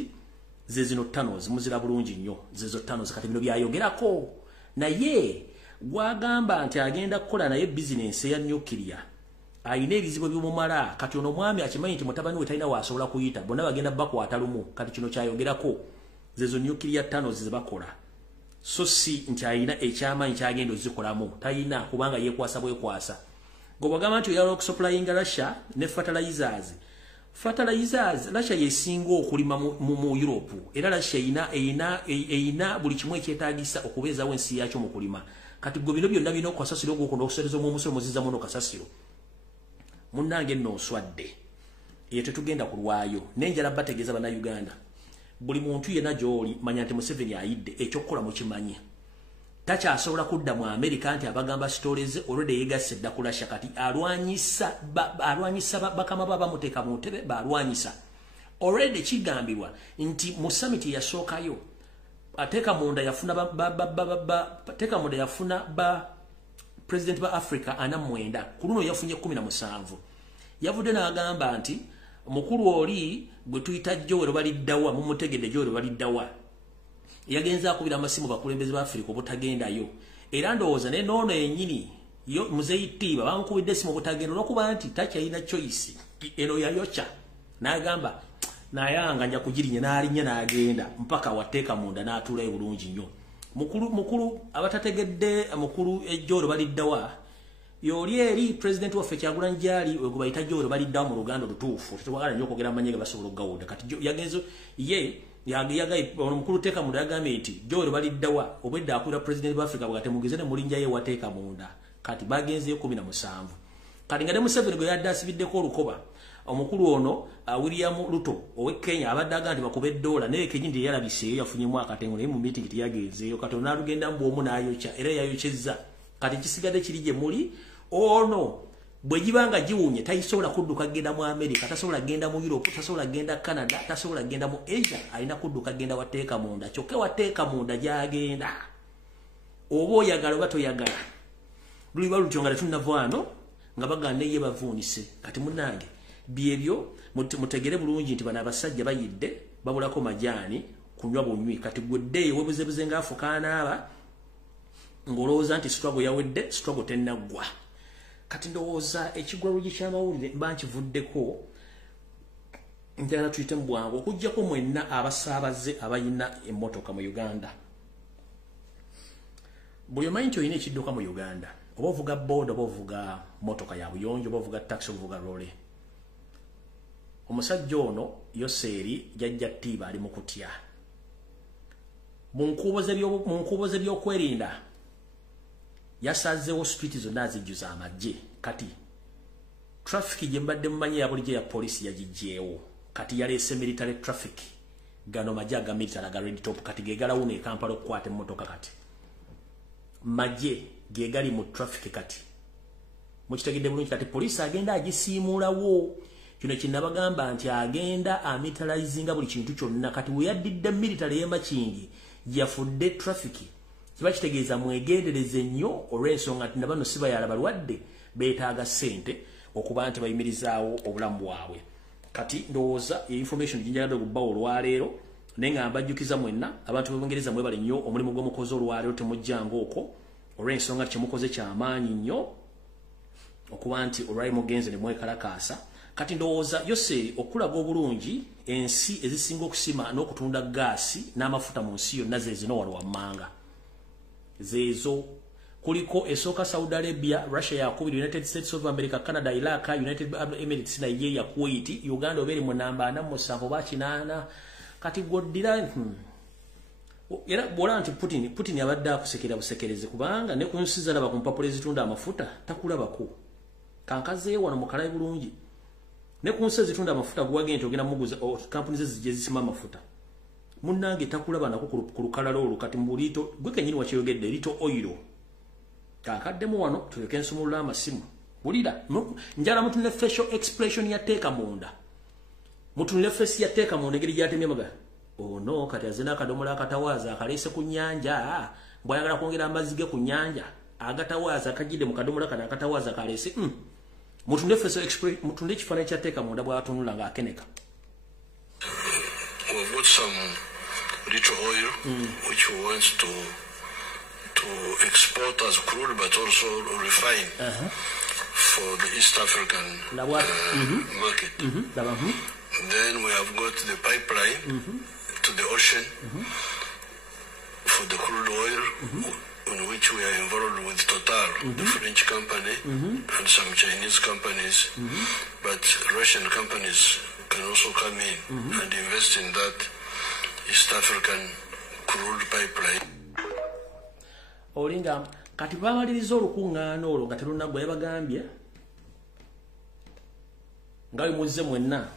ze zino ttanos muzira bulungi nnyo zezo ttanos kati bino byayogerako naye gwagamba nti agenda kukola naye business ya nuclear ayina ebizibu by'omumala kati ono mwami akimanyi nti mutabani we talina waasobola kuyita bonna bagenda bakwata lumu kati kino kyayogerako zezo nuclear ttanos ze bakola so si nti ayina ekyamanyi kyagenda ozikolamu talina kubanga yeekwasa bwekwasa gobagamba nti oyala okusupplyinga Russia ne fertilizers Russia yesinga okulima mu Europe era Russia eyina buli kimu ekyetaagisa okubeezawo ensi yakyo mu kulima kati gwe bino byonna bino okukasasiro ogwokono okusereza mu omusolo muzizamu n'okasasiro munnange nno oswadde eyo tetugenda kulwayo nenjala bategeeza bannayuganda buli muntu yenna gy'oli manya nti Museveni ayidde ekyokukola mukimanyi takyasobola kudda mu Amerika nti abagamba stories already yegasse dda ku Russia kati alwanyisa bakama baba muteeka mu ntebe balwanyisa already kigambibwa nti mu summit yasookayo ateka munda yafuna president ba Africa ana mwenda kuluno yafunye 17 yavudde n'agamba nti mukulu oli gwe tuyita Jowero baliddawa mu mutegedde Jowero baliddawa yagenza akubira amasimu bakulembeze ba Africa obutagendayo era ndowooza ne noono yennyini yo muzeyitiba bankubidde simu obutagenda olwokuba nti takyalina choice eno yayokya n'agamba nayanga nja kugirinya n'alinnya n'agenda mpaka wateeka munda n'atuulayo bulungi nnyo mukulu abatategedde mukulu ejjoro baliddawa yoli eri president waffe Kyagulanyi gyali we bayita Jowero baliddawa mu Luganda lutuufu tetwagala nnyo okwogera amannya ge basobola okugawuda kati yagenzo ye yagaye omukulu teeka munda yagambye nti Jowero baliddawa obwedda akulira president wa Africa bwagate mugeze ne mulinja ye wateeka munda kati bagenzeyo 17 kati nga ne Museveni gwe yadde asibiddeko olukoba omukulu ono William Ruto owe Kenya abadde agandi bakube $1 naye Kenya ndi yalabiseeyo yafunyemu akatengo naye mu meeting tiyagenzeeyo kati onaalugenda mbwomu n'ayokya era yayokyezza kati kisigadde kiri gye muli ono bwe gibanga giwunye tayisobola kudduka genda mu America tasobola genda mu Europe tasobola genda Canada tasobola genda mu Asia alina kudduka genda wateeka munda kyokka wateeka munda gyagenda oba oyagala oba toyagala luli balutyo nga tetunnavaano nga baganda ye bavuunise kati munnange byebyo mutegere bulungi nti bana abasajja bayidde babulako majaani kunywa bunywi kati gweddeeyo webuzebuze ngaafukaana aba ng'olowooza nti struggle yawedde struggle tennaggwa kati ndowooza ekigwa Lujji ky'amawulire mba nkivuddeko njagala tuyite mu bwangu okuggyako mwenna abasaabaze abayina emmotoka mu Uganda buli omanyi nti olina ekidduka mu Uganda oba ovuga boda oba ovuga motoka ya buyonjo oba ovuga taxi ovuga lole omusajja ono Yoseeri jajja Ttiiba ali mu kutya mu nkuubo ze by'okwerinda yasazeewo street zonna azijjuza amagye kati traffic gye mbadde mumanyi ya bulijjo ya poliisi yagiggyeewo kati yaleese military traffic gano magye aga military aga red top kati geegalawuna e Kampala okukwata emmotoka kati magye geegali mu traffic kati mukitegedde bulungi kati poliisi agenda agisiimulawo kino kinnabagamba nti agenda amilitarizinga buli kintu kyonna kati we yaddidde military y'emakingi yafudde traffic kiba kitegeeza mwegendereze nnyo olw'ensonga nti nabano si bayala balwadde beetaaga ssente okuba nti bayimirizaawo obulamu bwabwe kati ndowooza information ginjagadde okubbawo olwaleero naye nga mbajjukiza mwenna abantu b'Obungereza mwebale nnyo omulimu gw'omukozi olwaleero temujjanga okwo olw'ensonga nti kyemukoze kyamaanyi nnyo okuba nti olwali mugenze ne mwekalakaasa kati ndowooza Yoseeri okulaga obulungi ensi ezisinga okusima n'okutunda gaasi n'amafuta mu nsi yonna zeezino wano wammanga zeezo kuliko esooka Saudi Arabia, Russia yakubiri, United States of America, Canada, Iraq, United Arab Emirates, Nigeria, Kuwait, Uganda oberi mu namba 47 bakinana kati goddira era bwola nti Putin abadde akusekera busekereze kubanga ne kunsiza laba ku mpapula ezitunda amafuta takulabako kankazeeyo wano mukalayi bulungi ne kunse zitunda amafuta gwagente ogenda muguza company zije zisima amafuta munnange takulaba nako ku lukalala olwo kati mbulito gwe kenyini wakiyogedde lito oil kakaddemu wano tuleke ensumulula amasimu bulira njala mutunne facial expression ya teeka munda mutunne face ya teeka munda ngeri gyatemye maga no kati azina akadomola akatawaza akalese ku nyanja bwayagala kwongera amazzi ge ku nyanja agatawaza akajide mu kadomola kana akatawaza kalese mutunde facial expression mutunde kifaananyi kya teeka munda bwatunula nga akeneka. We've got some little oil which we want to export as crude but also refine for the East African market. Then we have got the pipeline to the ocean for the crude oil in which we are involved with Total, the French company, and some Chinese companies, but Russian companies can also come in and invest in that East African crude pipeline. Olinga kati bamaliriza olukuŋŋaana olwo nga terunnagwa yabagambye nga bwe muzze mwenna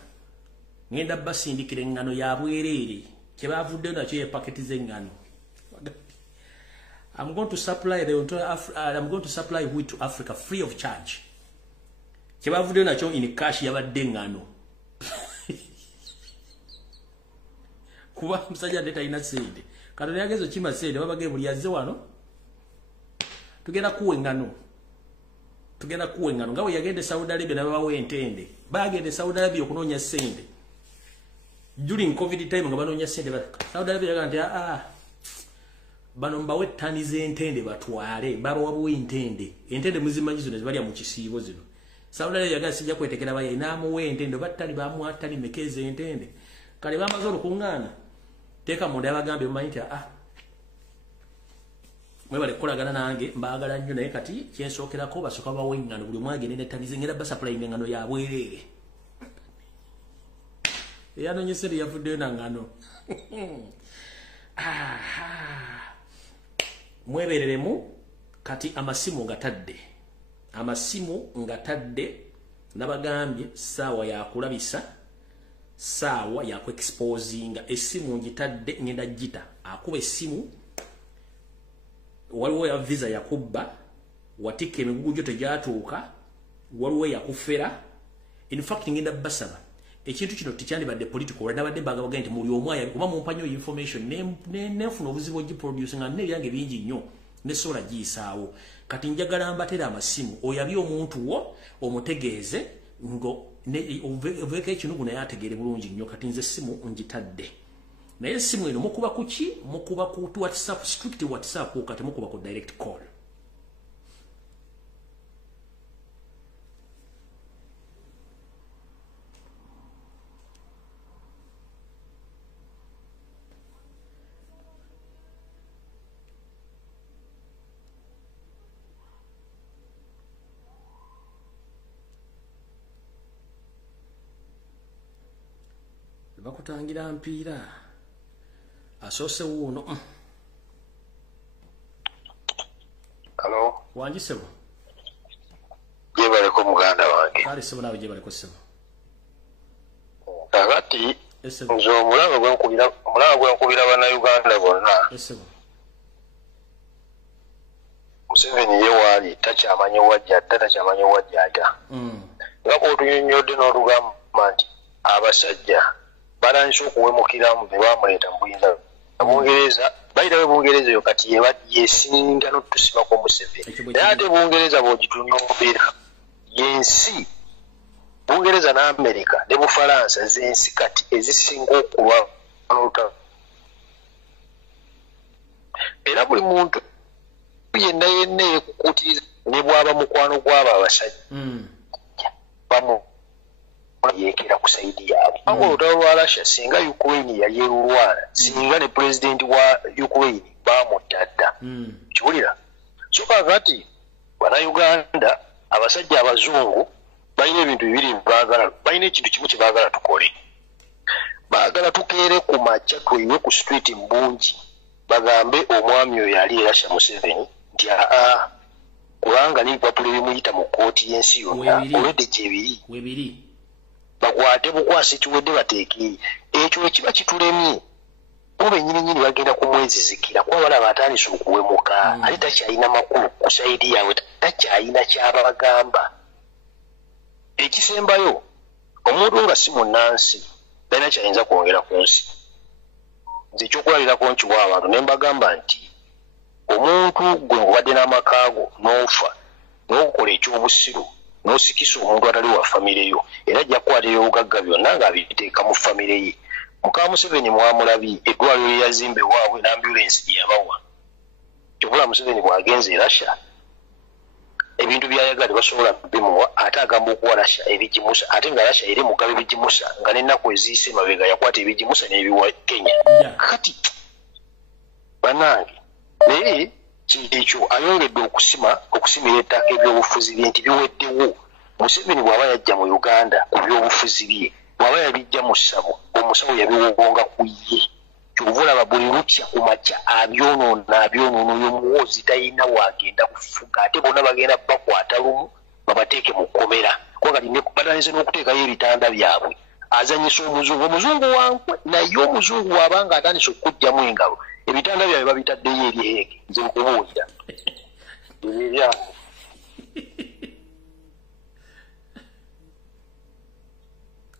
ngenda basindikira eŋŋano ya bwereere kye baavuddeyo nakyo ye paketi z'eŋŋano. I'm going to supply wheat to Africa free of charge. Kye baavuddeyo nakyo in cash yabadde eŋŋano. Kuba musajja ndeta ina sente kati yagezo kima sente babage buli yazze wano tugenda kuwe ngano ngawe yagende Saudi Arabia na bawe entende bagende Saudi Arabia okunonya sente during covid time nga banonya sente Saudi Arabia yagamba bano mbawe tani z'entende batwale baba wabuwe entende muzimanyi zino zibalya mu kisiibo zino Saudi Arabia yagamba sijja kwetekera baye namuwe entende batali bamuatali mekeze entende kale bamaze olukuŋŋaana teeka munda yabagambye mumanyi nti mwebale kukolagana nange mbaagala nnyo naye kati kyensookerako basooka bawe eŋŋano buli omu agende netanize ngenda basapulayimu eŋŋano ya bwereere eyanonye sente yavuddeyo na ŋŋano mwebereremu kati amasimu ngatadde nabagambye saawa yakulabisa saawa yaku exposinga esimu ngitadde ngenda jita akuba esimu waliwo ya visa yakubba watike emigugu gyo tegyatuuka waliwo yakufera in fact ngenda basaba ekintu kino tikyandibadde political nabadde mbagamba nti muli omu kuba mumpanyo information nefuna obuzibu ogiproduce nga nebyange bingi nnyo nesobola giyisaawo kati njagala mbatera amasimu oyabye omuntu wo omutegeeze ngo oveke ekino guno yategeere bulungi nnyo kati nze simu ngitadde naye simu eno mukuba kuki mukuba ku WhatsApp strict WhatsApp kati mukuba ku direct call bakutangira mpiira asose wuno Hello wanjisebo jebale ko muganda wange kale sebo nawe jebale ko sebo kakati nzo mulaba gwenkubira bana Uganda bonna esebo Museveni ye wali takyamanyi wajja nga kwotunyonyodde n'olugamba nti abasajja balanso okuwemukiramu be bamuleeta mu buyinza Bungereza bayita Bungereza yo kati yesinga n'otusibako Museveni naye ate Bungereza bw'ogitunuulira yensi Bungereza n'Amerika ne Bufalansa z'ensi kati ezisinga okulwana era buli muntu yenna yeekukuutiriza ne bw'aba mukwano gw'abo abasajja yekera ku saidi yaabwe olutalo lwa Russia singa Ukraine yali erulwana singa ne president wa Ukraine bamutadda kiwulira so kakati bana Uganda abasajja abazungu balina ebintu bibiri baagala balina ekintu kimu kye baagala tukole baagala tukeere ku majja tweyiwe ku street mbungi bagambe omwami oyo yali Russia Museveni nti kubanga n'ebipapula ebimuyita mu kkooti y'ensi yonna olwedde gyebiri bakwate bukwasi kiwedde bateeke ekyo ekiba kitulemye obe nyini bagenda ku mwezi zikira kuba balaba atandise okuwemuka ali takyalina makulu ku saidi yawe takyalina kyabagamba ekisembayo omuntu nga si munnansi talina kyayinza kwongera ku nsi nze ekyokulabirako nkiwa abantu ne mbagamba nti omuntu gwe ngubadde n'amakaago n'ofa n'okukola ekyobusiru n'osikisa omuntu atali wa famire yo era ajja kukwatira obugagga byonna ng'abiteeka mu famire ye muka Museveni mwamulabye eddwaliro lye yazimbe waabwe n'ambulensi gye yabawa kyokula Museveni bw'agenze Russia ebintu byayagala basobola bimuwa ate agamba okuwa Russia ebigimusa ate nga Russia eri mugaba ebigimusa nga n'ennaku eziise mabega yakwata ebigimusa n'ebiwa Kenya kati banange naye ekyo ayongedde okusimira ettaka ebyobufuzi bye nti biweddewo Museveni bw'aba yajja mu Uganda ku byobufuzi bye bw'aba yabijja mu ssabo omusawo yabiwonga ku ye kyovulaba buli lutya ku makya abyonoona oyo muwoozi talina wagenda kufuga ate bonna bagenda bakwata lumu babateeke mu kkomera kuba kati batandise n'okuteekayo ebitanda byabwe azanyisa omuzungu wankwe naye omuzungu bw'abanga atandise okukugjamu engalo ebitanda byabwe babitaddeyo eri heege nze nkubuulira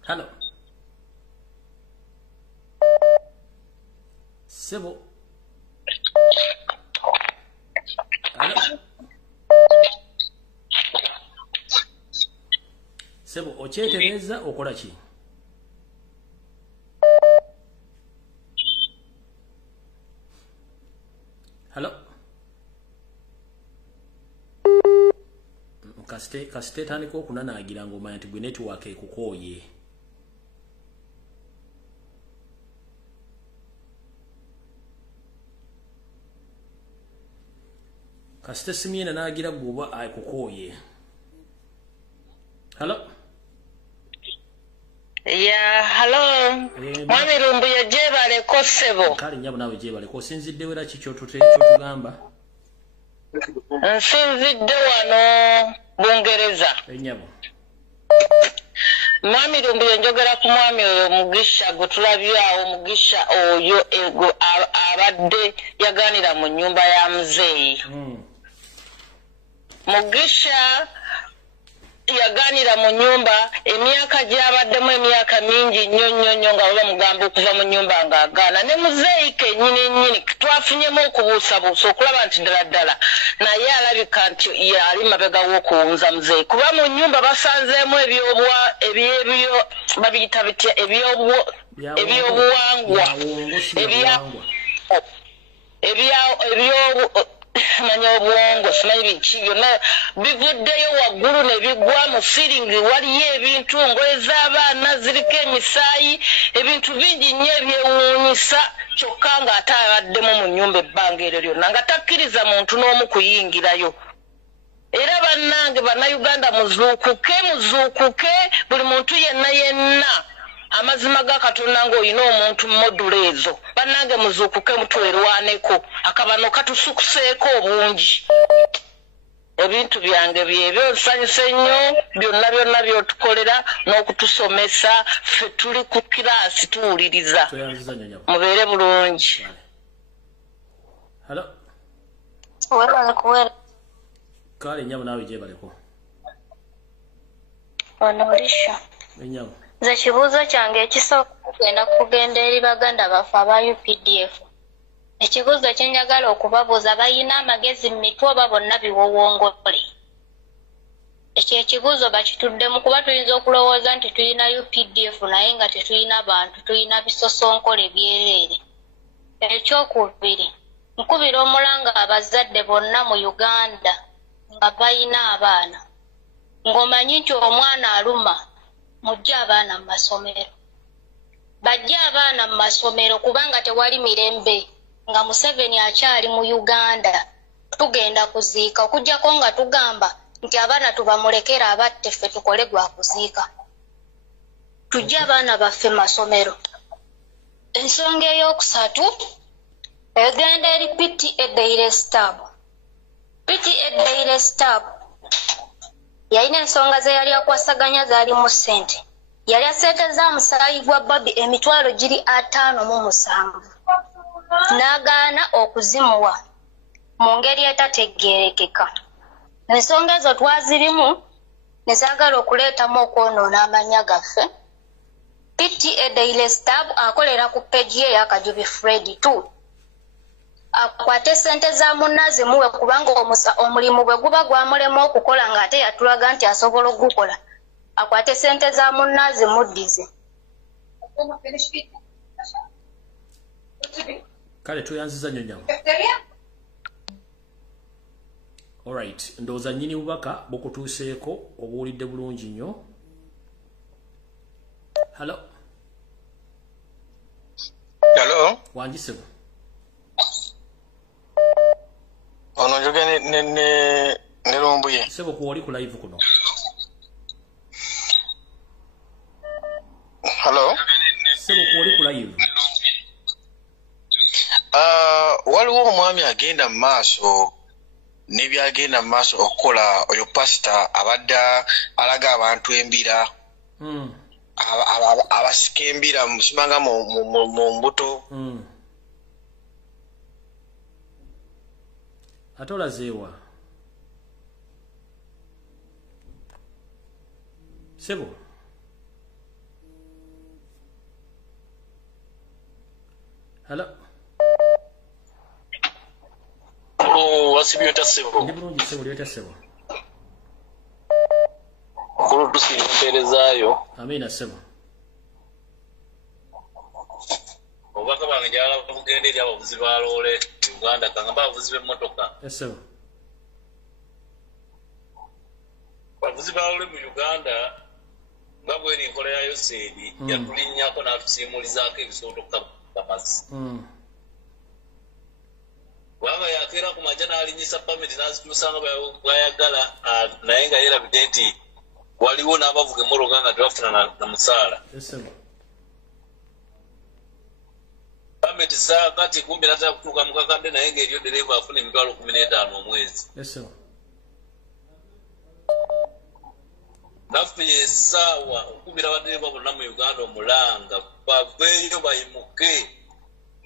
Hello. Sebo. Hello. Sebo, okyetereza okola ki? Hello. Kasite tandika okunanaagira ng'omanya nti gwe netiwaaka ekukooye. Kasite simyena naagira gwoba akukooye. Hello. Ya, hello. Mwami Lumbuye jebale ko Sebo. Kale nyabo nawe jebale ko sinzidde wera kikyo tugamba. Nsinzidde wano Bungereza. Enyabo. Mwami Lumbuye njogera ku mwami oyo Mugisha gutulabyawo Mugisha oyo ego abadde yaganira mu nyumba ya muzeeyi. Mugisha yaganira mu nyumba emyaka gyabaddemu emyaka mingi nnyo nga baba mugamba okuva mu nyumba ng'agaana ne muzeeyi kennyini twafunyemu okubuusabuusa okulaba nti ddala naye alabika nti yali mabega w'okuwunza muzeeyi kuba mu nyumba basanzeemu babiyita bitya ebyobuwangwa manya obwongo simanyi biki byonna bivuddeyo waggulu ne bigwa mu firingi waliyo ebintu ngoye z'abaana ziriko emisaayi ebintu bingi nnyo ebyewuunyisa kyokka ng'ate abaddemu mu nnyumba ebbanga eryo lyonna nga takkiriza muntu n'omu kuyingirayo era bannange bannayuganda muzuukuke buli muntu yenna amazima ga Katonda ng'olina omuntu mmodula ezo bannange muzuukuke mutwerwaneko akabano katusukuseeko obungi ebintu byange byebyo nsanyuse nnyo byonna byotukolera n'okutusomesa ffe tuli ku kiraasi tuwuliriza mubeere bulungi. Kale nyabo nawe gyebaleko onolisha enyabo nze kibuuzo kyange ekisooka kugenda eri baganda baffe aba UPDF. Ekibuuzo kye njagala okubabuuza balina amagezi mu mitwe oba bonna biwowongole. Ekyo ekibuuzo bakituddemu kuba tuyinza okulowooza nti tulina UPDF naye nga tetulina bantu, tulina bisosonkole byereere. Ekyokubiri, nkubira omulanga abazadde bonna mu Uganda nga balina abaana. Ng'omanyi nti omwana aluma mujja abaana mu masomero. Bajja abaana mu masomero kubanga tewali mirembe nga Museveni akyali mu Uganda. Tugenda kuziika okuggyako nga tugamba nti abaana tubamulekera abatte ffe tukole gwa kuziika. Tujja abaana baffe mu masomero. Ensonga ey'okusatu egenda eri PTA Daily Stab. PTA Daily Stab yalina ensonga ze yali akwasaganya zaali mu ssente. yali asente za musaayi gwa Bobby emitwalo giri 57 n'agaana okuzimuwa mu ngeri etategeerekeka. Ensonga ezo twazirimu ne zaagala okuleetamu okwonoona amanya gaffe. PTA Daily Stab akolera ku peegi ye ya Kajubi Fred 2. Akwate sente za munnazi muwe kubanga omulimu bwe guba gwamulema okukola ng'ate yatulaga nti asobola okugukola. Akwate sente za munnazi muddize. Kale tuyanziza nnyo nyamu. Alright, ndowooza nnyini bubaka bukutuuseeko obuwulidde bulungi nnyo. Hello. Hello. Wanjisebo. Ono njoge ne Lumbuye. Sebo ku oli ku live kuno. Hello. Sebo ku oli ku live. Waliwo omwami agenda mu maaso n'ebyagenda mu maaso okukola oyo pasita abadde alaga abantu embira. Abasika embira musimanga mu mbuto. Ate olazeewa. Sebo. Hello. Oh, wasibyota Sebo. Ndi bulungi Sebo, lyota Sebo. Kulo tusimperezaayo. Amina Sebo. Obaka bange njala kugenda eri abavuzi ba loole Uganda kangamba abavuzi b'emmotoka. Sebo. Abavuzi ba loole mu Uganda nga bw'eri enkola yayo seedi yatulinnyako n'atusiimulizaako ebisooto kamazzi. Wanga yakeera ku majja n'alinyisa pamiti n'azituusanga bw'ayagala naye nga yeerabidde nti waliwo n'abavuga emmotoka nga tebafuna na musaala. Pamiti saa kati kumbi natera kutuuka mu kakadde naye ng'eryo dereeva afuna emitwalo 15 omwezi. Naffe essaawa okubira abadereeva bonna mu Uganda omulanga baveeyo bayimuke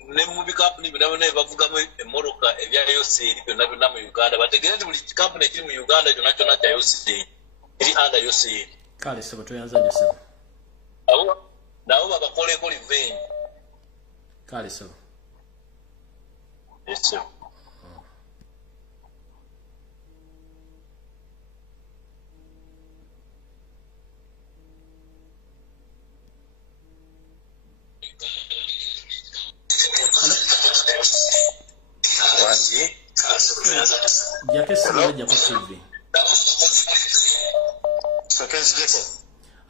ne mu bikampuni byonna bavugamu emmotoka ebya yoseeri byonna byonna mu Uganda bategeere nti buli kikampuni ekiri mu Uganda kyonna kyonna kya yoseeri eri anda yoseeri. Kale Sebo toyanza nnyo Sebo. Nabo bakakoleeko revenge. Kale Sebo. Yes, sir.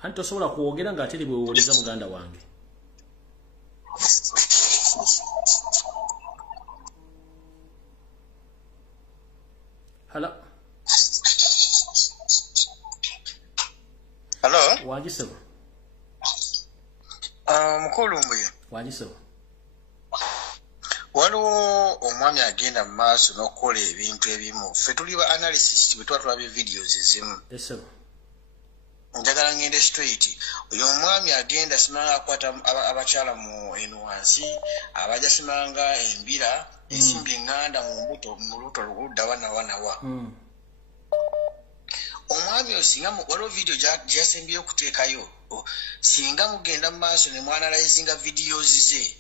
Anti osobola kuwogera ng'ate eri bwewuliza muganda wange. Hello. Hello. Wanjisebo. Mukulumbuye. Wanjisebo. Waliwo omwami agenda mu maaso n'okukola ebintu ebimu. Ffe tuli ba analysis bwe tuba tulaba videos ezimu. Esebo. Njagala ngende straight. Oyo omwami agenda simanga akwata abakyala mu enwansi, abaja simanga embira, ensimbi enganda mu mbuto mu luto ludda wanawa. Omwami osinga waliwo video gyasembyeyo okuteekayo. Singa mugenda mu maaso ne mwanalizinga videos ze.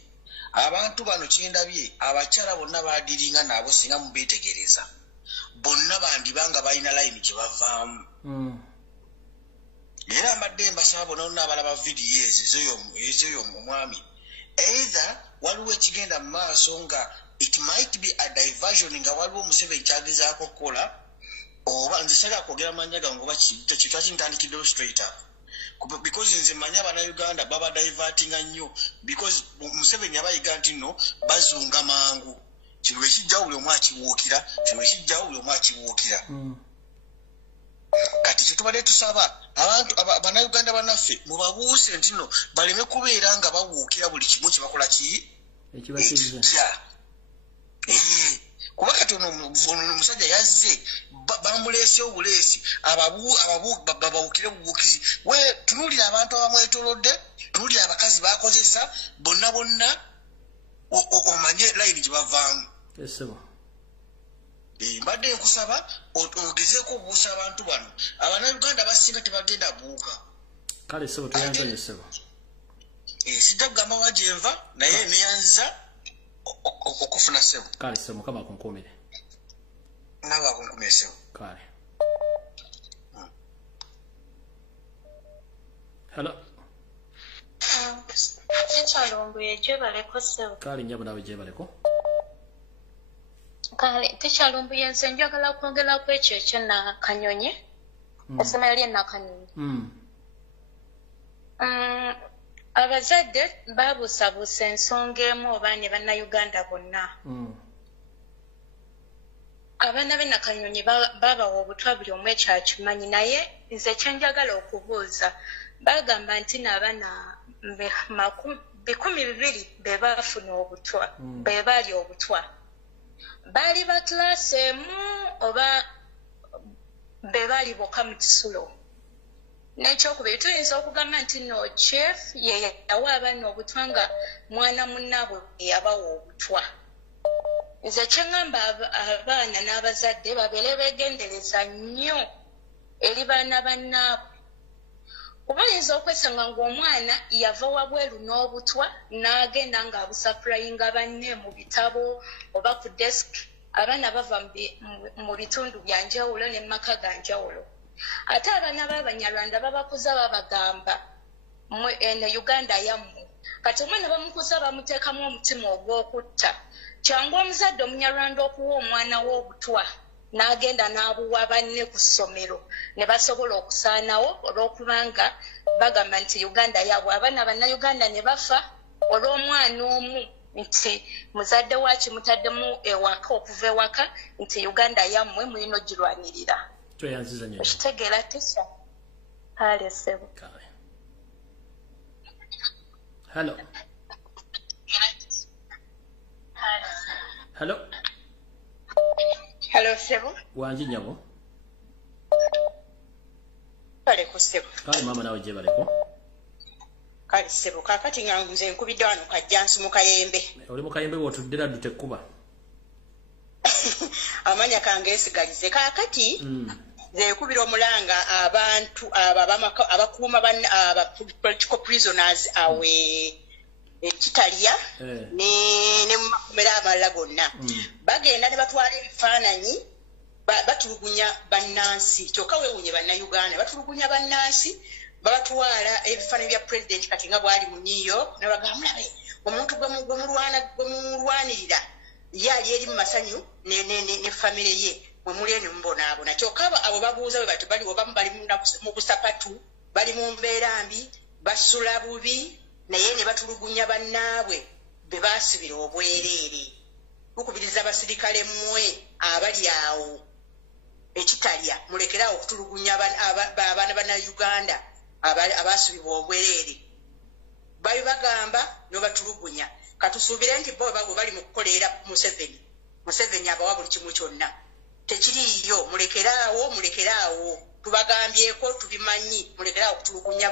Abantu bano kyendabye abakyala bonna baadiringa nabo singa mubeetegereza. Bonna bandibanga balina line gye bavaamu. Era mbadde mbasaba bonna abalaba video ezo omwami. Either waliwo ekigenda mu maaso nga it might be a diversion nga waliwo Museveni kyagezaako okukola oba nze saga kwogera manya gange oba kitwa kintandikiddewo straight up. Because nze manya Bannayuganda baba divertinga nnyo because Museveni abayiga nti nno bazunga mangu. Kino ekijjawo buli omu akiwuukira, kino ekijjawo buli omu akiwuukira. Kati kyetubadde tusaba abantu Bannayuganda bannaffe mubabuuse nti nno baleme kubeera nga bawuukira buli kimu kye bakola ki? Ekibakizza. Kuba kakati ono musajja yazze bamulese obulesi babawukire bubukizi we tunulira abantu abamwetolodde tunulira abakazi bakozesa bonna omanye line gye bavaamu esebo mbadde nkusaba ogezeeko obuusa abantu bano Abannayuganda basinga tebagenda buuka kale sebo tuyanzanye sebo sijja kugamba wajenva naye neyanza okufuna sebo kale sebo mukama akunkumire nawe akunkumire sebo kale hello Lumbuye gyebaleko sebo kale nyabo nawe gyebaleko kale Lumbuye nze njagala kwongerako ekyo ekyo na Kanyonyi essomero lye Nakanyonyi abazadde babuusabuusa ensonga emu oba ne Bannayuganda bonna abaana b'e Nakanyonyi babawa obutwa buli omu ekyakimanyi naye nze kyenjagala okubuuza bagamba nti n'abaana 200 be baafuna obutwa be baali obutwa baali ba class emu oba be baali bokka mu kisulo n'ekyokubiri tuyinza okugamba nti no chief ye yawa abaana obutwa nga mwana munnaabwe yabawa obutwa nze kyeŋŋamba abaana n'abazadde babeere beegendereza nnyo eri baana bannaabwe kuba oyinza okwesanga ng'omwana yava wabweru n'obutwa n'agenda ng'abusapurayinga banne mu bitabo oba ku desiki abaana bava mu bitundu bya njawulo ne maka ga njawulo ate abaana b'Abanyarwanda babakuza babagamba eno Uganda yammwe kati omwana bamukuza bamuteekamu omutima ogw'okutta kyangu omuzadde Omunyarwanda okuwa omwana we obutwa n'agenda n'abuwa banne ku ssomero ne basobola okusaanawo olw'okubanga bagamba nti Uganda yaabwe abaana Bannayuganda ne bafa olw'omwana omu nti muzadde wakimutaddemu ewaka okuva ewaka nti Uganda yammwe mulina ogirwanirira tweyanziza nnyo ekitegeera tisa kale sebo hello hello hello sebo wanji nyabo kale ko sebo kale mama nawe gyebaleko kale sebo kakati nga nze nkubidde wano kajjansi mu Kayembe oli mu Kayembe bw'otuddira dute kuba amanya kange esigalize kakati zekubira omulanga abantu abakuuma political prisoners awe ekitaliya ne mumakomera amalala gonna bagenda ne batwala ebifaananyi batulugunya bannansi kyokka weewunye Bannayuganda batulugunya bannansi babatwala ebifaananyi bya president kati nga bwali mu New York ne bagamba mulabe omuntu gwe mulwanirira ye ali eri mu masanyu ne famire ye mwe muli eno mubonaabona kyokka abo babuuza bwe bati bali oba bali mu busapatu bali mu mbeera mbi basula bubi naye ne batulugunya bannaabwe be baasibira obwereere tukubiriza abasirikale mmwe abali awo ekitalya mulekeraawo okutulugunya abaana Bannayuganda abaasibibwa obwereere babagamba n'obatulugunya katusuubire nti bo bali mu kukoleera Museveni abawa buli kimu kyonna tekiriiyo mulekeraawo tubagambyeko tubimanyi mulekeraawo okutulugunya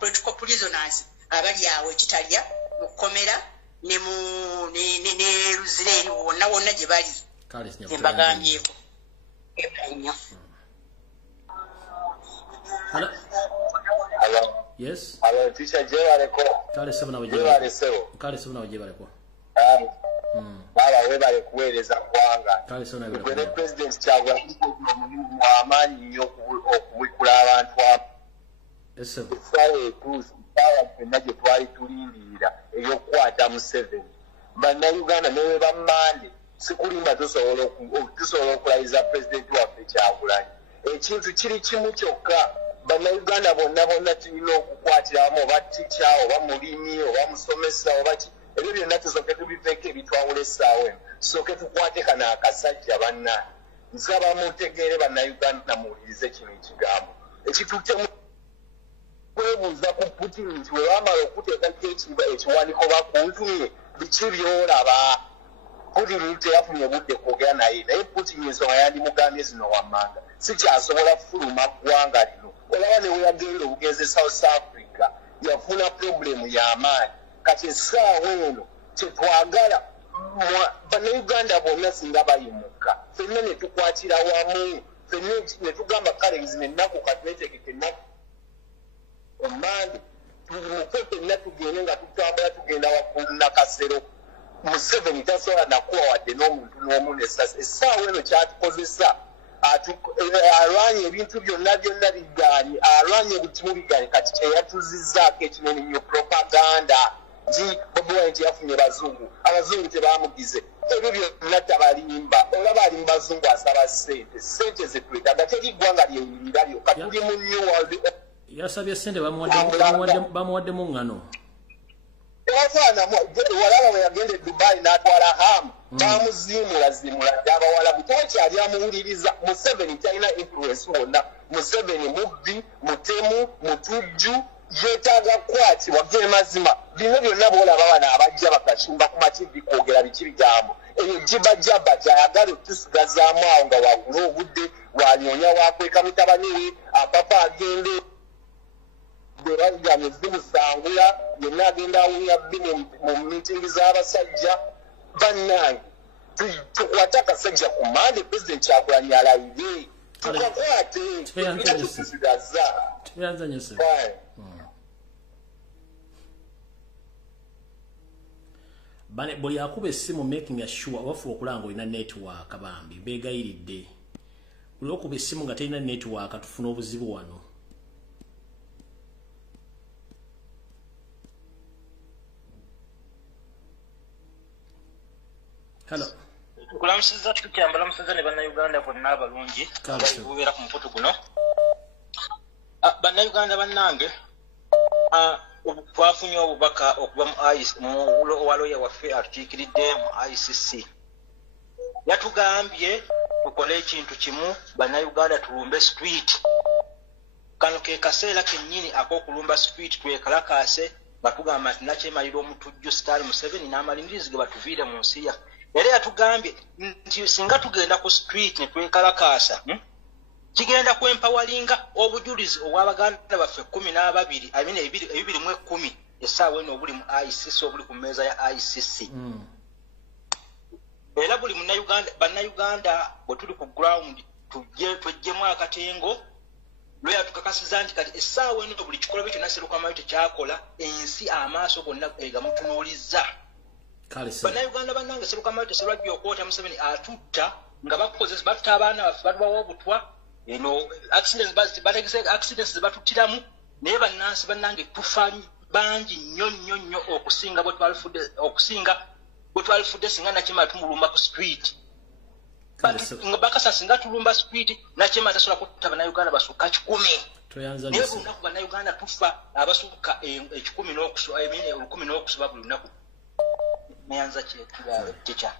political prisoners abali awo ekitalya mu kkomera ne Luzira wonna gye bali mbagambyeko yes teacher gyebaleko kale sebo nawe gyebaleko baba webale kuweereza ggwanga gwe ne president Kyagulanyi omulimu w'amaanyi nnyo okubikula abantu essaawa etuuse essaawa ffenna gye twali tulindirira ey'okukwata Museveni Bannayuganda ne bwe bammande sikulimba tusobola okulayiza pulezidenti waffe Kyagulanyi ekintu kiri kimu kyokka Bannayuganda bonna tulina okukwatiramu oba tica oba mulimi oba musomesa oba ki ebyo byonna tusooke tubiveeko ebitwawula essaawa eno tusooke tukwate kano akasajja banna nsaba mutegeere Bannayuganda muwulirize kino ekigambo ekitutte kwebuuza ku Putin nti we bamala okuteekako ekiwandiiko bakuntumye biki by'olaba Putin teyafunye budde kwogera naye Putin ensonga yandimugambye zino wammanga sikyasobola kufuluma ggwanga lino olaba ne weyagenda obugenzi South Africa yafuna problemu y'amaanyi kati essaawa eno kyetwagala bannayuganda bonna singa bayimuka ffenna ne tukwatira wamu ffenna ne tugamba kale zino ennaku katwetegeke ennaku omande tumuke ffenna tugende nga tutambula tugenda waggulu nakasero Museveni tasobola nakuwa wadde n'omuntu n'omu n'essasi essaawa eno kyatukozesa alwanye ebintu byonna biganye alwanye butimu biganye kati kyeyatuzizzaako ekinene nnyo propaganda nti Bobi Wine nti yafunye abazungu tebamugize ebyo byonna tabalimba olaba ali mu bazungu asaba sente zetwetaaga teri ggwanga lyenyirira lyokka tuli mu new world yasabye sente bamuwaddemu ŋŋano walaba bwe yagenda e Dubai n'atwala hamu bamuziimula ddala abawalabu tewakyali amuwuliriza Museveni talina influence wonna Museveni mubbi mutemu mutujju yeetaaga kukwatibwa mazima bino byonna boolaba bano abajja bakacumba ku mativi kwogera biki bigambo eyo jibajaba gyayagala otusigazaamu awo nga wagula obudde wanyonya wakweka mutabani we apapa agende bwebagambye zimusangula yenna agenda awulira bbi mu mitingi z'abasajja bannange tukwate akasajja ku mande pulezidenti Kyagulanyi alayire tukakwate tusigaza buli akuba essimu making sure wafu okulanga olina network bambi beegayiridde buli okuba essimu nga terina network tufuna obuzibu wano Hello. Kulamusiza tukyambala musaza ne bannayuganda bonna abalungi ababeera ku mukutu guno. Bannayuganda bannange twafunye obubaka okuva mu waloya waffe atukiikiridde mu ICC. Yatugambye tukole ekintu kimu bannayuganda tulumbe street. Kano ke kaseera kennyini ak'okulumba street twekalakaase batugamba nti nakyemalira omutujju Sitaali Museveni n'amalingirizi ge batuviire mu nsi ya era yatugambye nti singa tugenda ku street ne twekalakaasa kigenda kwempawalinga obujulizi obw'abaganda baffe 12 ebibiri mu 10 essaawa eno obuli mu ICC obuli ku mmeeza ya ICC era buli bannayuganda bwe tuli ku ground tujjemu akatengo lwe yatukakasiza nti kati essaawa eno buli kikola byo kyonna Serukamayo tekyakola ensi amaaso gonna egamutunuulizza bannayuganda bannange Serukamayo teserwajja okwota Museveni atutta nga batta abaana baffe batubawa obutwa eno accidents zebatuttiramu naye bannansi bannange tufa bangi nnyo okusinga bwe twalifudde singa nakimala tumulumba ku street nga bakasa singa tulumba street nakimala tasobola kutta bannayuganda basukka 10 naye bulunaku bannayuganda tufa abasukka 10 n'okusoba buli lunaku Nyanza teacher.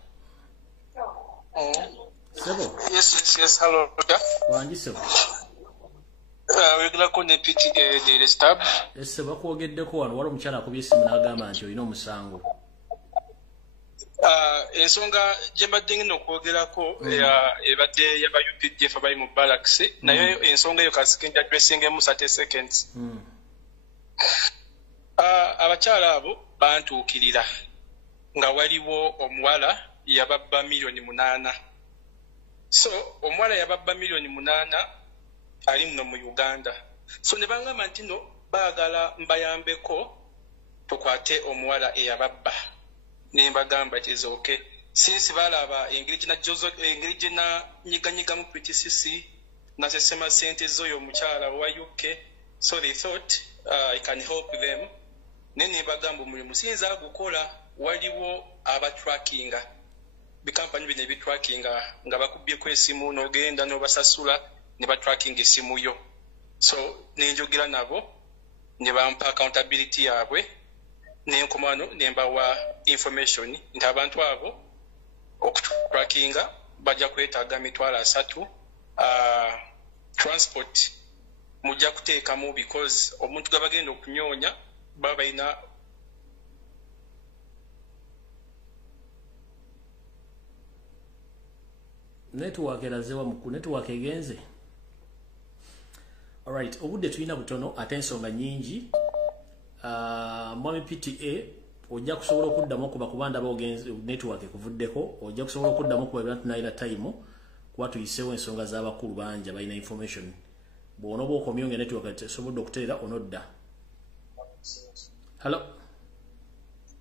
Yes, hello. Wanji sebo. Wegula ko ne piti de stab. Ese bakwogeddeko wano wali omukyala akubye essimu n'agamba nti olina omusango. Ensonga gye mbadde ngenda okwogerako ebadde yaba UPDF abali mu barracks naye ensonga eyo kasikindi addressingemu 30 seconds. Abakyala abo bantuukirira nga waliwo omuwala yababba $8,000,000. So omuwala yababba $8,000,000 ali muno mu Uganda. So ne bangamba nti no baagala mbayambeko tukwate omuwala eyababba. Ne mbagamba it is okay. Since balaba engeri gye nyiganyigamu PTCC nasesema sente z'oyo omukyala wa UK. So they thought I can help them. Nene bagamba omulimu siyinza gukola waliwo abatrackinga bikampani bino ebitrackinga nga bakubyeko esimu n'ogenda n'obasasula ne batrackinga esimu yo. So nenjogera nabo ne bampa accountability yaabwe nenkoma wano ne mbawa information nti abantu abo okutrackinga bajja kwetaaga $3 transport mujja kuteekamu because omuntu gwe bagenda okunyoonya baba balina network erazewa mu network egenze. Alright, obudde tulina butono ate ensonga nnyingi. Mwami PTA ojja kusobola okuddamu kuba kubanda bogenze network ekuvuddeko, ojja kusobola okuddamu kuba ebintu naira time kuba tuyiseewo ensonga z'abakulu banja balina information. Bw'onoba okomyonge network esobodde okuteera onodda. Hello.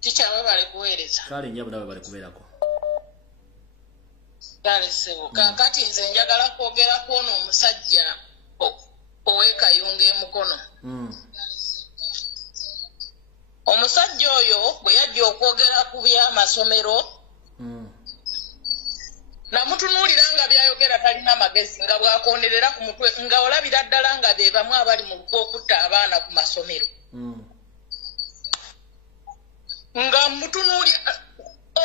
Teacher bale kuweereza. Kale nnyabo nawe bale kubeerako. Kale sebo. Kaakati nze njagala kwogera kw'ono omusajja ow'ekayunga emukono. Omusajja oyo bwe yajja okwogera ku by'amasomero namutunuulira nga byayogera talina magezi nga bwakonderera ku mutwe nga olabira ddala nga be bamu abali mu okutta abaana ku masomero. Nga mutunuulira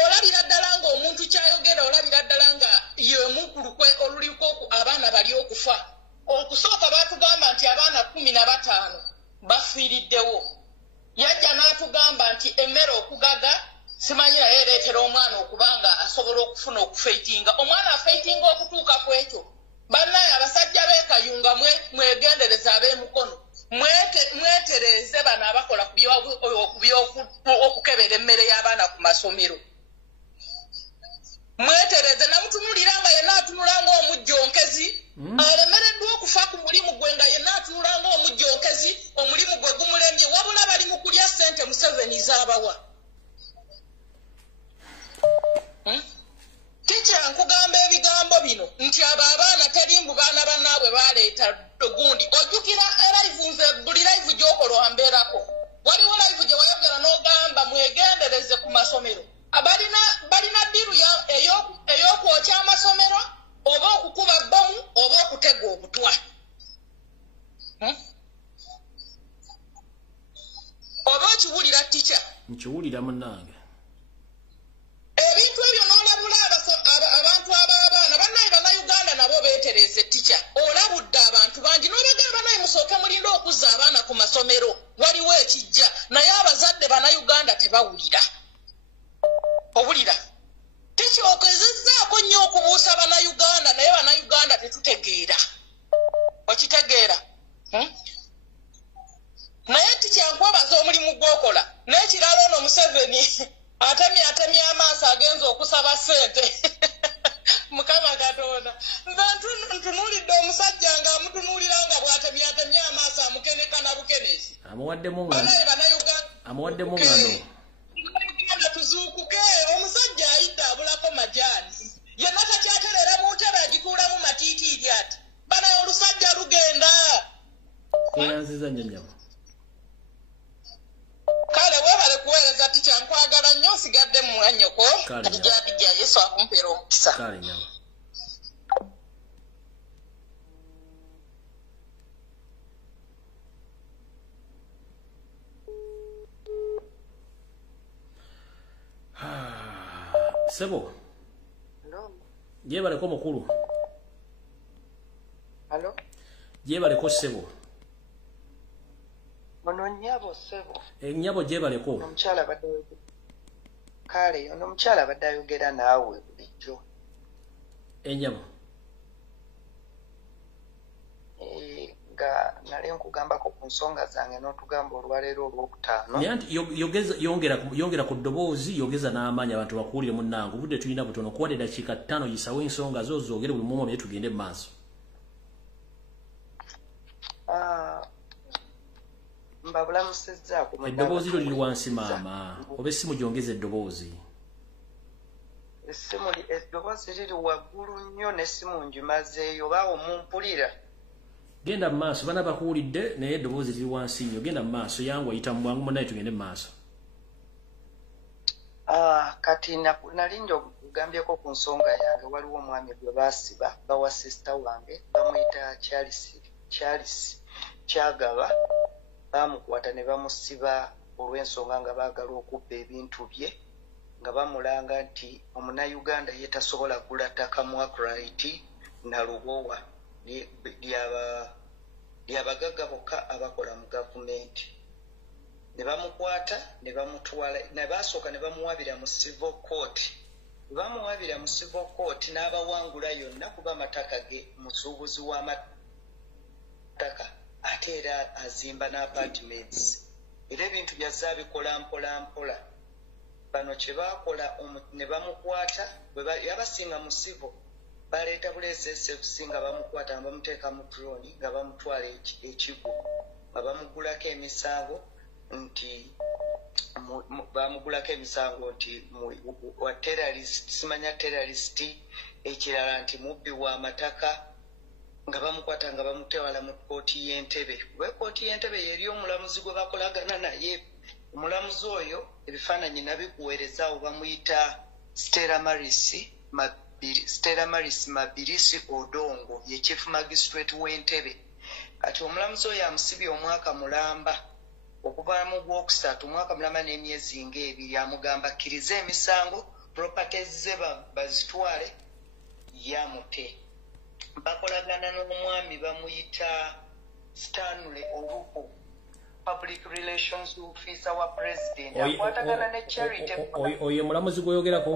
olabira ddala nga omuntu kyayogera olabira ddala nga yemu ku lukwe oluliko abaana bali okufa. Okusooka baatugamba nti abaana 15 bafiiriddewo. Yajja n'atugamba nti emmere okugaga simanyi naye ereetera omwana okubanga asobola okufuna okufeitinga. Omwana afeitinga okutuuka ku ekyo. Bannaye abasajja b'ekayunga mwegendereza ab'emukono. Mwetereze bano abakola okukebera emmere y'abaana ku masomero. Mwetereze namutunulira nga yenna atunula ng'omujjonkezi. Alemereddwa okufa ku mulimu gwe nga yenna atunula ng'omujjonkezi, omulimu gwe gumulemye wabula bali mu kulya ssente Museveni z'abawa. Teacher nkugamba ebigambo bino nti abo abaana terimbu baana bannaabwe baleeta gundi. Ojjukira live nze buli live gy'okola wambeerako. Waliwo live gye wayogera n'ogamba mwegendereze ku masomero. Balina ddiru ey'okwokya amasomero oba okukuba bbomu oba okutega obutwa. Oba okiwulira teacher? Nkiwulira munnange. Ebintu ebyo n'olabula abantu ab'abaana bannaye bannayuganda nabo beetereze teacher. Olabudde abantu bangi n'obagamba naye musooke mulinde okuzza abaana ku masomero. Waliwo ekijja naye abazadde bannayuganda tebawulira. Owulira? Tekyokezezzaako nnyo okubuusa bannayuganda naye bannayuganda tetutegeera. Okitegeera? Naye tikyankwebaza omulimu gw'okola. N'ekirala ono Museveni atemye amaaso agenza okusaba ssente. Mukama Katonda. Nze ntunuulidde omusajja nga amutunuulira nga bw'atemye amaaso amukeneka na bukenesi. Amuwaddemu ngano. Tuzuukuke omusajja ayidde abulako majaani. Yenna takyaterera mu ntebe agikuulamu matiitiiri ati. Bana olusajja lugenda. Eyanziza nnyo. Kale weebale kuweereza teacher nkwagala nnyo osigadde mu annyoko. Kati gy'abijja Yesu akumpeera omukisa. Kale nnyo. Sebo. Hello. Jebaleko mukulu. Hello. Jebaleko Sebo. Ono nnyabo Sebo. Nnyabo jebaleko. Omukyala badde kale ono omukyala badde ayogera naawe bulijjo. Ennyabo. Nga nale nkugambako ku nsonga zange n'otugamba olwaleero olwokutaano. Nyanti yongera ku ddoboozi yogeza n'amaanyi abantu bakuwulire munnange obudde tulina butono kuwadde dakiika 5 yisawo ensonga zo zoogere buli mumu naye tugende mu maaso. Mbabulamusizzaako eddoboozi lyo liri wansi maama oba essimu gyongeza eddoboozi. Eddoboozi liri waggulu nnyo n'essimu ngimazeeyo baawo mumpulira. Genda mu maaso bana bakuwulidde naye eddoboozi liri wansi nnyo genda mu maaso yangu ayita mu bwangu munaye tugende mu maaso. Kati nalinja okugambyeko ku nsonga yange waliwo omwami gwe baasiba bawa sisita wange bamuyita Charles Kyagaba bamukwata ne bamusiba olw'ensonga nga baagala okubba ebintu bye nga bamulanga nti omunnayuganda ye tasobola kugula ttaka mu Akrite na Lubowa lyabagagga bokka abakola mu gavumenti. Ne bamukwata ne bamutwala ne basooka ne bamuwabira mu civil court bamuwabira mu civil court n'abawangula yonna kuba amataka ge musuubuzi w'amataka ate era azimba n'apartments era ebintu byazze abikola mpola bano kye baakola ne bamukwata yabasinga mu civil baleeta buleesi SFC nga bamukwata nga bamuteeka mu drone nga bamutwala ekigo nga bamugulako emisango nti wa terrorist simanya terrorist ekirala nti mubbi wa mataka nga bamukwata nga bamutwala mu kooti y'Entebbe kooti y'Entebbe yeri omulamuzi gwe bakolagana naye omulamuzi oyo ebifaananyi nabikuweerezaawo bamuyita Stella Maris Mabirisi Odongo ye chief magistrate w'Entebbe kati omulamuzi oyo amusibye omwaka mulamba okuva mu Gwokusatu omwaka mulamba n'emyezi ng'ebiri amugamba akkiriza emisango properties ze bazitwale yamute bakolagana n'omwami bamuyita Stanley Oluko public relations officer wa president akwatagana ne charity oyo mulamuzi gwoyogerako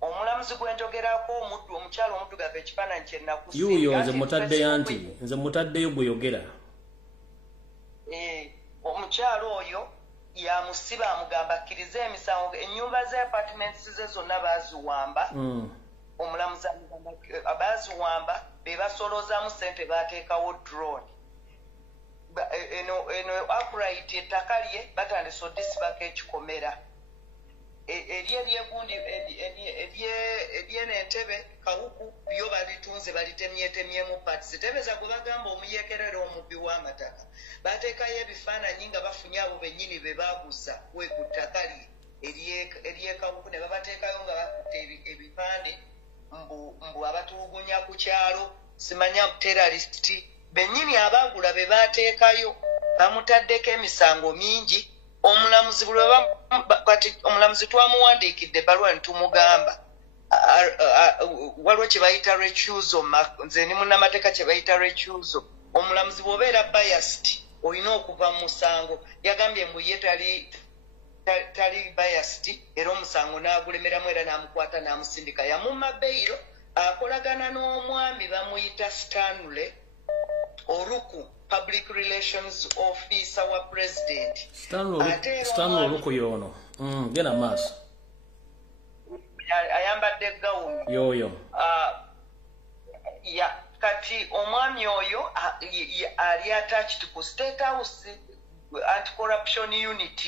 omulamuzi gwenjogerako omukyalo omuddugavu ekifaananyi kyennakusi yuyo nze mutaddeyo gweyogera omukyalo oyo yamusiba amugamba akkiriza emisango ennyumba ze apartments ze zonna baziwamba omulamuzi abaziwamba be basoloozamu ssente bateekawo drone eno upright ettaka lye batandise odisibako ekikomera eryebyegundi ery'Entebbe Kawuku byo balitunze balitemyetemyemu parts tebeza gwe bagamba omuyekerera omubbi w'amataka bateekayo ebifaananyi nga bafunye abo bennyini be baaguza we ku ttaka ery'Ekawuku ne babateekayo nga bakutte ebipande mbu abatulugunya ku kyalo simanya terrorist bennyini abaagula be baateekayo bamutaddeko emisango mingi omulamuzi kati omulamuzi twamuwandiikidde ebbaluwa ne tumugamba waliwo kye bayita recusal nze ni munnamateeka kye bayita recusal omulamuzi bw'obeera biased olina okuva mu musango yagambye mbu ye tali biased era omusango n'agulemeramu era n'amukwata n'amusindika yamumma beyiro akolagana n'omwami bamuyita Stanley Oluku public relations officer wa president Stanley Oluku yono gena maaso ayambadde gawuni yoyo kati omwami oyo ali attached ku State House anti-corruption unit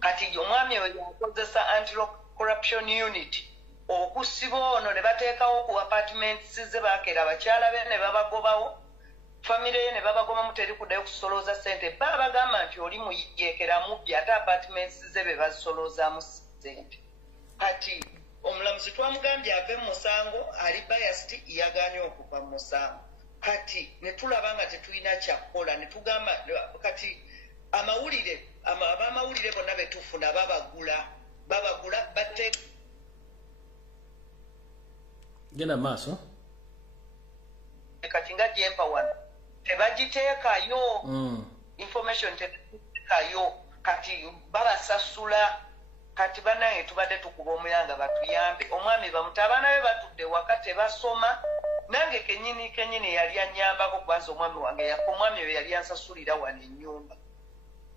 kati omwami oyo yakozesa anti-corruption unit okusiba ono ne bateekawo ku apartments ze baakera abakyala be ne babagobawo famire ye ne babagobamu teri kuddayo kusolooza ssente bagamba nti oli muyeekera mubbi ate apartments ze be bazisoloozaamu ssente kati omulamuzi twamugambye ave mu musango ali biased yaganye okuva mu musango kati ne tulaba nga tetulina kyakukola ne tugamba kati abamawulire bonna betufuna babagula bateeka genda maaso kati nga jempa wano tebagiteekayo information tebagiteekayo kati babasasula kati banaye tubadde tukuba omuyanga batuyambe omwami abaana be batudde waka tebasoma nange kenyini yali anyambako kubanza omwami wange omwami oyo yali ansasulira wano ennyumba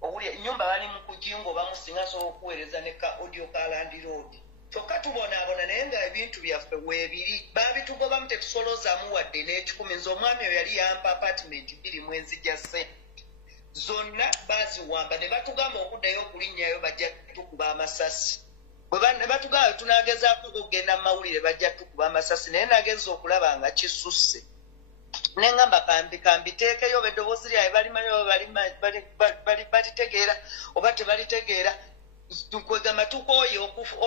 owulya ennyumba bali mu kujingo bamusinga asobola okuweereza ne ka audio ka landiroodi kyokka tubonaabona naye nga ebintu byaffe weebiri baabitugobamu tetusoloozamu wadde n'ekikumi nze omwami oyo yali yampa apartment 2 mwezi gya ssente zonna baziwamba ne batugamba okuddayo okulinnyayo bajja tukuba amasasi ne batugamba tunagezaako okugenda mu mawulire bajja tukuba amasasi naye nageza okulaba nga kisusse ne ngamba kambiteekeyo oba eddoboozi lyabe balimanyo balitegeera oba tebalitegeera kwegamba tukooye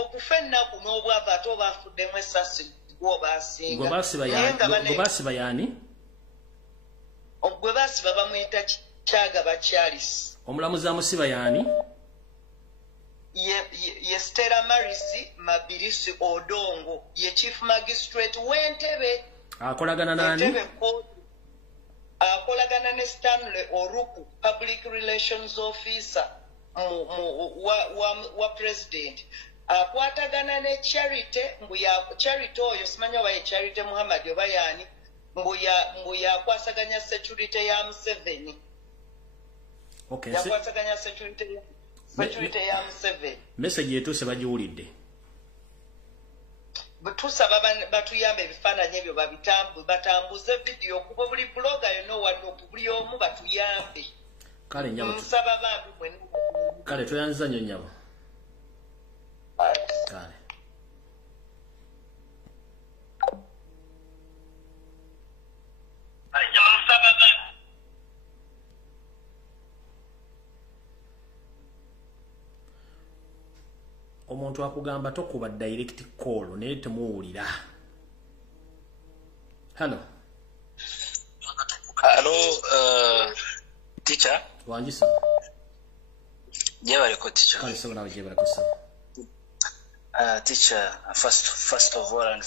okufa ennaku n'obwava ate oba afuddemu essasi gwe basiba yaani gwe basiba bamuyita Kyagaba Charles omulamuzi amusiba yaani ye Stella Marisi Mabirisi Odongo ye chief magistrate w'Entebbe akolagana nani akolagana ne Stanley Oluku public relations officer wa president akwatagana ne Charity mbuya Charity oyo simanya oba ye Charity Muhammad oba yani mbuya akwasaganya security ya Museveni. Okay. Yakwasaganya security ya Museveni. Message yetu se bajiwulidde. Tusaba batuyambe ebifaananyi ebyo batambuze video kuba buli blogger yonna wadde buli omu batuyambe. Kale nyabo. Nsaba bambi mwenna. Kale tuyanza nnyo nyabo. Kale. Omuntu akugamba tokuba direct call naye temuwulira. Hello. Hello, teacher. Wanjisa. Jeba liko teacher. Kale sawa nawe jeba liko sawa. Teacher, first of all,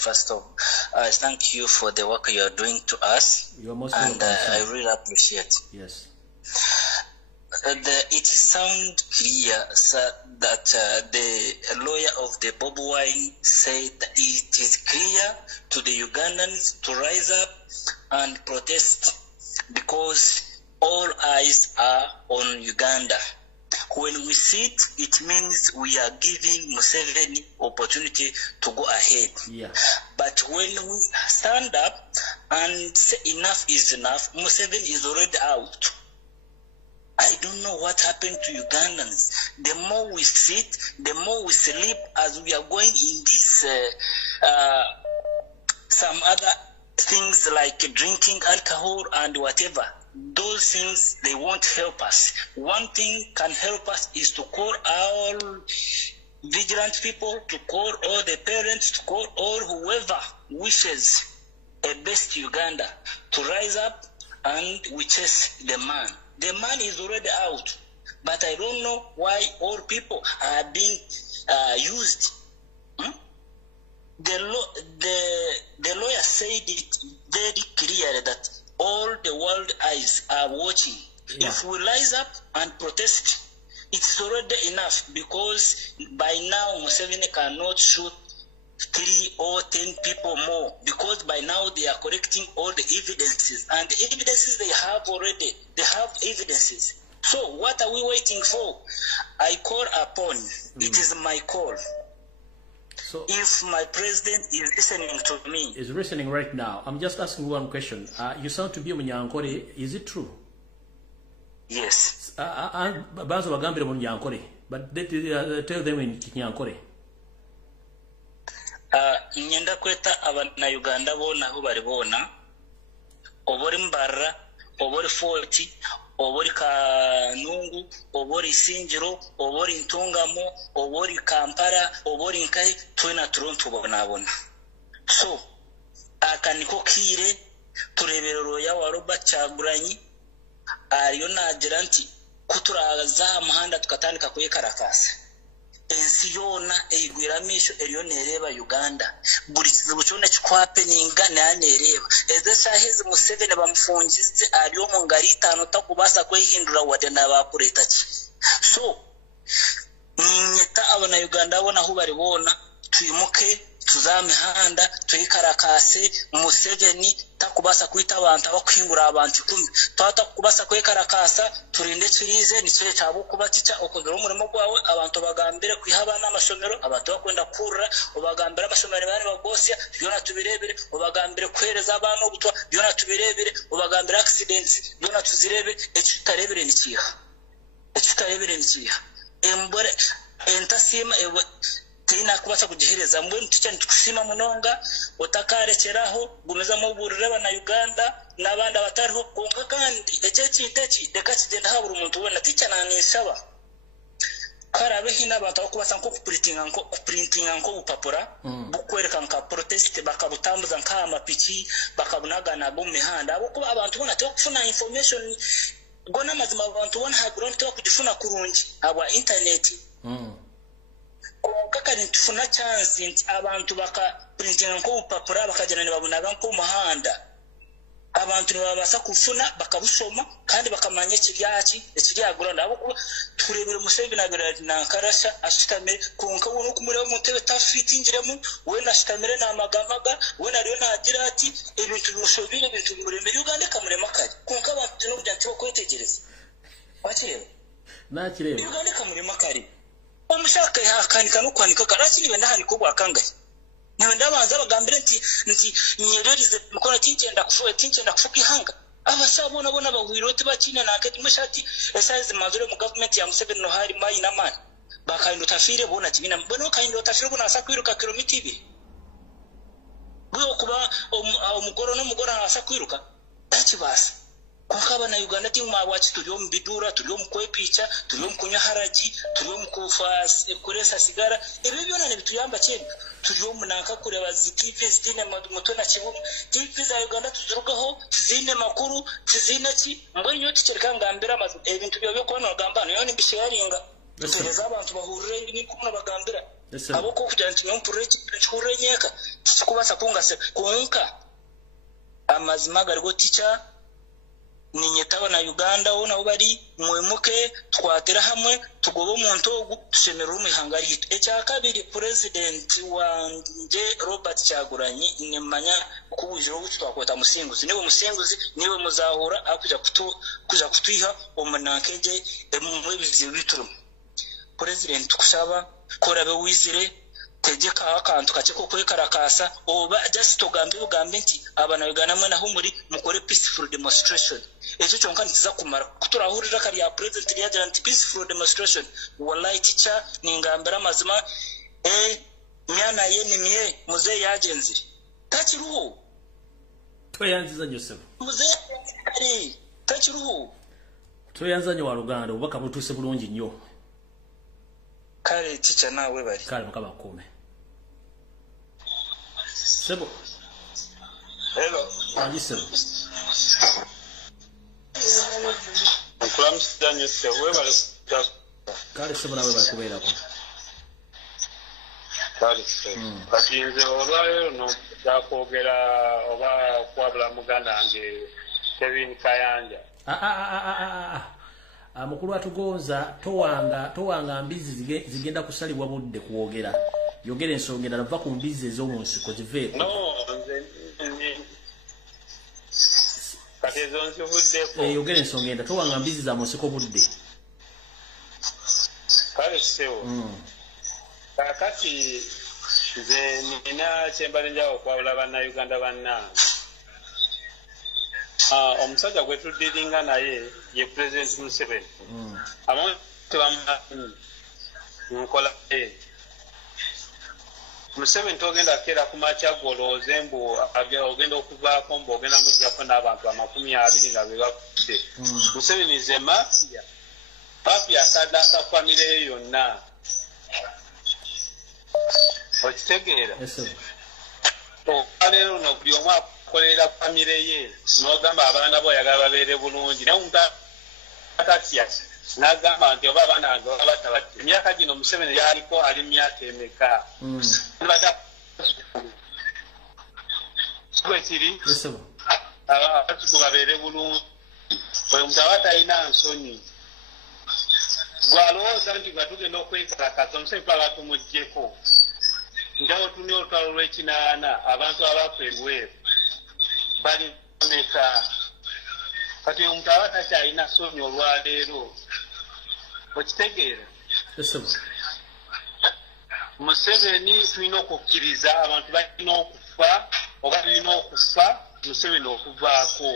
thank you for the work you are doing to us. You are most welcome. And I really appreciate it. Yes. It sounds clear, sir, that the lawyer of the Bob Wine said that it is clear to the Ugandans to rise up and protest because all eyes are on Uganda. When we sit, it means we are giving Museveni opportunity to go ahead. Yeah. But when we stand up and say enough is enough, Museveni is already out. I don't know what happened to Ugandans. The more we sit, the more we sleep as we are going in this some other things like drinking alcohol and whatever. Those things, they won't help us. One thing can help us is to call all vigilant people, to call all the parents, to call all whoever wishes a best Uganda to rise up and we chase the man. The man is already out, but I don't know why all people are being used. The lawyer said it very clearly that all the world eyes are watching. Yeah. If we rise up and protest, it's already enough because by now Museveni cannot shoot 3 or 10 people more because by now they are collecting all the evidences, and the evidences they have already, they have evidences. So what are we waiting for? I call upon, it is my call. So if my president is listening to me. Is listening right now. I'm just asking one question. You sound to be Munyankore. Is it true? Yes. Bazo bagambire Munyankore, but tell them in Kinyankore. Nyenda kweta abana Uganda bona aho bari bona obori mbarra obori 40 obori Kanungu obori Sinjiro obori Ntungamo obori Kampala obori Nkai twena Toronto bona. So akaniko kire tureberero ya wa Robert Chaguranyi ariyo nagira nti kuturaza amahanda tukatandika kuyekarakasa ensi yona eyigwiramisho eriyo nereba Uganda buri kizibu cyone kikwapeninga nanereba eze shahizi Museveni bamufungize ariyo mu ngari 5 takubasa kwehindura wade nabakureta ki. So nyeta abana Uganda abona aho bari bona twimuke tuzamihanda tuyikarakase Museveni takubasa kwita abantu abakwingura abantu 10 twata kubasa kwekarakasa turinde turize nicyo cyabo kubatica okozero umurimo gwawe abantu bagambire kwihaba n'amashomero abantu bakwenda kurra ubagambira amashomero bari bagosya byona tubirebere ubagambire kwereza abantu ubutwa byona tubirebere ubagambira accidents byona tuzirebe ekitarebere nikiha embore entasima tina kubasa kujihereza mbwe tucyane tukusima munonga otakarekeraho gumeza mu burureba na Uganda nabandi abatariho konka kandi ekekiteki deka kigenda habura umuntu ubona ticyana nisaba karabe hina abantu kubasa nko kuprintinga nko upapura bukwereka nka protest bakabutambuza nka amapiki bakabunagana bo mihanda abo kuba abantu bona cyo kufuna information gona mazima abantu bona haground cyo kugifuna kurungi aba internet kaka nitufuna chance nti abantu baka printing nko upapura bakagena ne babunaga nko muhanda abantu babasa kufuna bakabusoma kandi bakamanya ekiryagura nabo kuba turebere Museveni nabera nankarasha ashitame konka wono kumureba mutebe tafitingiremu we nashitamire namagamaga we nariyo nagira ati ebintu bimushobire ebintu bimurembe Uganda kamurema kare konka abantu no kujya kwetegereza bakireba nakireba Uganda kamurema kare omushaka yakanika no kwanika karasi nibe ndahani ko bwakangaye ndabanza bagambira nti nyererize mukora tinchenda kufuka ihanga abasabona bona bahwirote bakine nakati mushati esize mazure mu government ya Museveni no hari mai na man bakaindo tafire bona kibina bona kaindo tafire bona asakwiruka kilomita 2 bwo kuba umugoro no mugora asakwiruka takibasa kuko na Uganda timu abachi tulio mbidura tulio mkwepicha tulio mkunya haraji tulio mkufas kuresa sigara ibi byona ne bituyamba cyane tulio munaka kureba zitipe zitine mutona kibumu tipe za Uganda tuzurugaho zine makuru zine ki mbonyo ticereka ngambira amazu ebintu byo kono gambano yoni bisharinga tutereza abantu bahurire ni kuno bagambira abo ko kujya nti nompurechi churenyeka tukubasa kungase kunka amazima garigo ticha ni Yetaga na Uganda ona ubari mwemuke twatera hamwe tugobo muntu ogu tushemera umihangari hito echa kabiri president wanje Robert Kyagulanyi nemanya kubujiro bucu twakweta musinguzi niwe muzahura akuja kutwiha omunankeje emwebizi bituru president kushaba korabe wizire tegeka akantu kacheko kwekarakasa oba just togambe ugambe nti abana Uganda mwe naho muri mukore peaceful demonstration ejo cyonka ntiza kumara kuturahurira kari ya president yagira nti peaceful demonstration wallahi teacher ningambira mazima myana yeni miye muze yagenzire takiruhu toyanziza Joseph muze kari takiruhu toyanzanye wa Luganda ubaka butuse bulungi nnyo kare teacher nawe bari kare mukaba kome sebo hello Joseph Mukulamusanya se webale kale sebo nawe bakubera ko kale se katinze olwayo no yakogera oba kwabula muganda nge Kevin Kayanja mukulu atugonza towanga mbizi zigenda kusalibwa budde kuwogera yogera ensongera nava ku mbizi ez'omunsiko ziveeko yogera ensongera towanga mbizi za munsiko budde kale sewo kakati nze nina kyembalinjawo okwabula bannayuganda bannange omusajja gwe tuddiringa naye ye President Museveni abamu tebamumanyi nkola Museveni togenda kera kumacha golooze mbu ogenda okuvaako mbu ogenda mujjako n'abantu 20 nga bebafudde Museveni ze mafia asaddaaka famire ye yonna okitegeera olero no buli omu akolera famire ye n'ogamba abaana bo oyagala babeere bulungi naye omuntu atatya n'agamba nti oba abaana bange oba batabadde emyaka gino Museveni yaliko ali myaka emeka kwekiri abatuku babeere bulungi oyo omuntu aba talina nsonyi gwalowooza nti nga tugenda okwekalakaza Museveni twala tumuggyeko njawo tunia olutalo lw'ekinaana abantu abafa ebweru bali meka kati omuntu aba takyalina nsonyi olwaleero okitegeera Museveni tulina okukkiriza abantu balina okufa oba tulina okufa Museveni okuvaako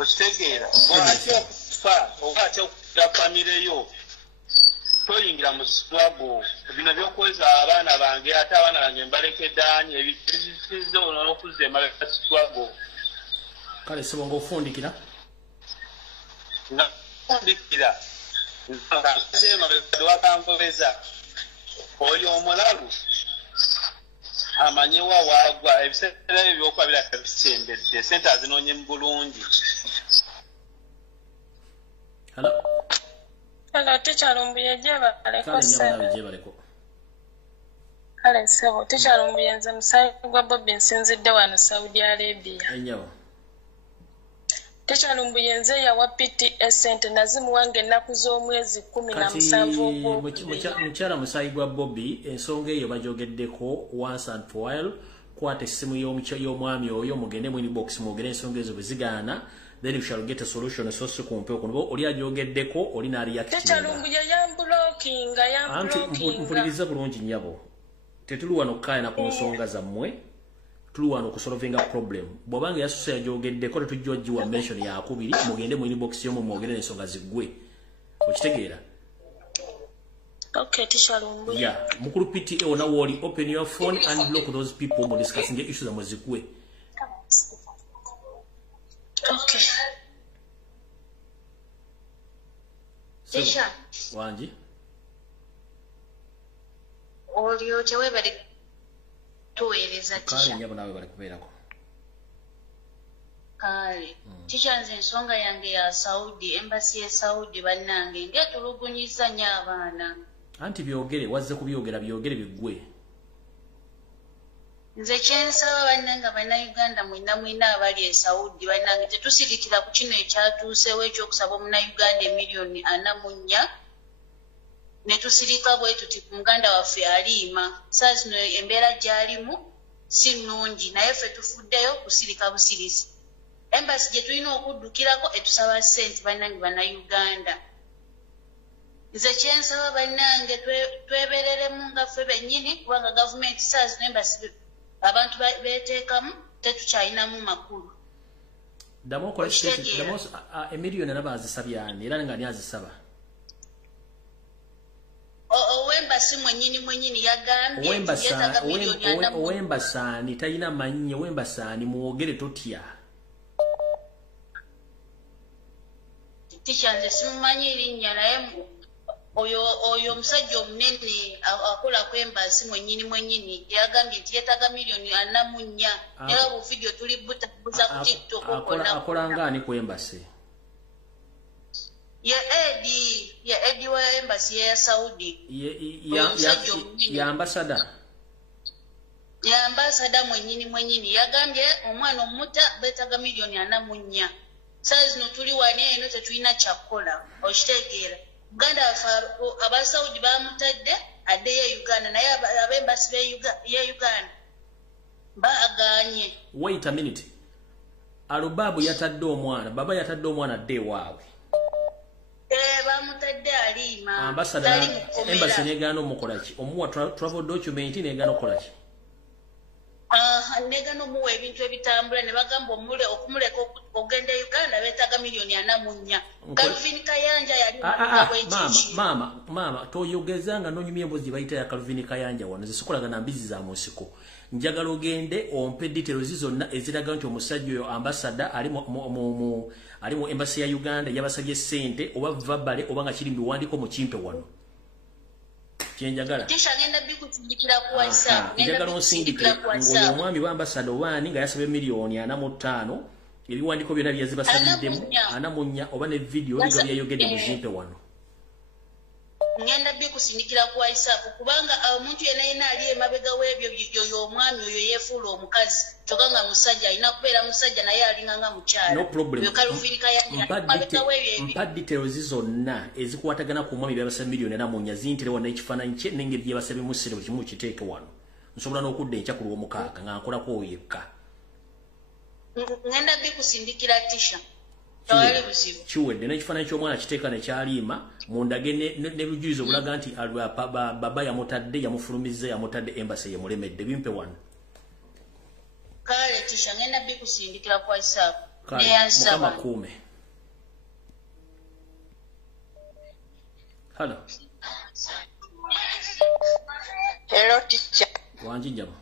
okitegeera lwaki okufa oba atya okukira famireyo toyingira mu swago bino byokweza abaana bange ate abaana bange mbalekeddaanyi ebisize ono n'okuzza emabega swago kale sebo ng'ofundikira nga ofundikira wakankoleza oyo omulalu amanyiwa wagwa ebiseera ebyo byokuba biraka bisembedde sente azinoonye mu bulungi Hello, teacher Lumbuye jebaleko. Kale sebo teacher Lumbuye musayi gwa Bobby nsinzidde wano Saudi Arabia. Enyawo. Teacher Lumbuye yawa PTS sente nazimu wange ennaku z'omwezi 17 mukyala musayi gwa Bobby ensonga eyo bajogeddeko once and for while. Kwata essimu y'omwami oyo mugende mu inbox mwogere ensonga ezo bwe zigaana. Then we shall get a solution so kumpe okuno oli ajogeddeko oli na react. Teacher Lumbuye yamblocking. Mpuliriza bulungi nnyabo. Tetuli wano kaya na ku nsonga zammwe. Tuli wano kusolvinga problem. Bw'obanga yasusse yajogeddeko tetujjwa mention ya akubiri mugende mu inbox y'omwe mwogere ensonga ziggwe. Okitegeera? Okay, teacher Lumbuye. Yeah, mukulu PTA ona woli open your phone and block those people who discussing the issues za mwezikwe. Okay. Teacher. Wanji. Olio chewe bali tueleza teacher. Kale nyabo nawe bali kubeerako. Kale. Teacher nze ensonga yange ya Saudi, embassy ya Saudi bannange ngetulugunyiza nnyo abaana. Anti byogere wazze kubyogera byogere biggwe. Nze kyensaba bannanga bannayuganda mwina abali e Saudi bannange tetusirikira ku kino ekyatuusewo ekyokusaba omunnayuganda emiliyoni 44 ne tusirika bwe tuti ku muganda waffe aliima saa zino embeera gy'alimu si nnungi naye ffe tufuddeyo kusirika busirisi. Embassy gye tulina okuddukirako etusaba ssente bannange bannayuganda. Nze kyensaba bannange twebereremu nga ffe bennyini kubanga gavumenti saa zino embassy abantu beteekamu tetukyalinamu makulu. Damo kwa state damo emiliyoni naba azisabyani era nga ani azisaba. Owembassy mwennyini yagambye yetaga miliyoni 4. Owembassy talina mannyi Owembassy muwogere totya. Teacher nze simumanyi linnya naye oyo omusajja omunene akola ku embassy mwennyini yagambye nti yetaga miliyoni 44 era bu video tuli buza ku TikTok akola ngani ku embassy ya Edi wa embassy ya Saudi ya ambassador mwennyini yagambye omwana omuta betaga miliyoni 44 saa zino tuli wane eno tetulina kyakola okitegeera. Uganda aba Saudi bamutadde addeyo Uganda naye ab'embassy ya Uganda baaganye. Wait a minute. Alubabu yatadde omwana baba yatadde omwana adde waabwe. Bamutadde aliima. Ambassador embassy negano mukolaki omuwa travel document negano kolaki. Negano muwa ebintu ebitambula ne bagamba okumuleka ogenda Uganda betaga miliyoni 44. Calvin Kayanja yali mama toyogezanga nonyumye embozi bayita ya Calvin Kayanja wano zisukolaga na mbizi za musiko. Njagala ogende ompe details zonna eziraga nti omusajja oyo ambassador ali mu embassy ya Uganda yabasabye sente oba vabale oba nga kiri mbiwandiko mu kimpe wano. Kyenjagala. Kisha ngenda bikutindikira ku WhatsApp. Njagala onsindikira ngoyo omwami wa ambassador wani nga yasabye miliyoni 45 ebiwandiko byonna byazibasabiddemu anamunya oba ne video nga byayogedde mu kimpe wano. Ngenda bikusindikira ku WhatsApp kubanga omuntu yenna ali emabega webyo yoyo omwami oyo yefuula omukazi tokanga musajja alina kubeera musajja naye alinganga mukyala. No problem. Yo kalufirika mabega webyo mpa details zonna ezikwatagana ku mwami byabasabye miliyoni namunya zinterewo n'ekifaananyi kye n'engeri gye basabye mu sire kimu kiteeke wano. Nsobola n'okudda enkya ku lw'omukaaga nga nkolako yekka. Ngenda bikusindikira tisha. Chiwedde n'ekifaananyi ky'omwana kiteeka ne kyaliima mundage ne lujulizo bulaga nti baba yamutadde yamufulumizza yamutadde embassy yemulemedde bimpe wano. Kale tisha ngenda bikusindikira ku WhatsApp. Mukama kuume. Hello. Hello teacher. Wanji njaba.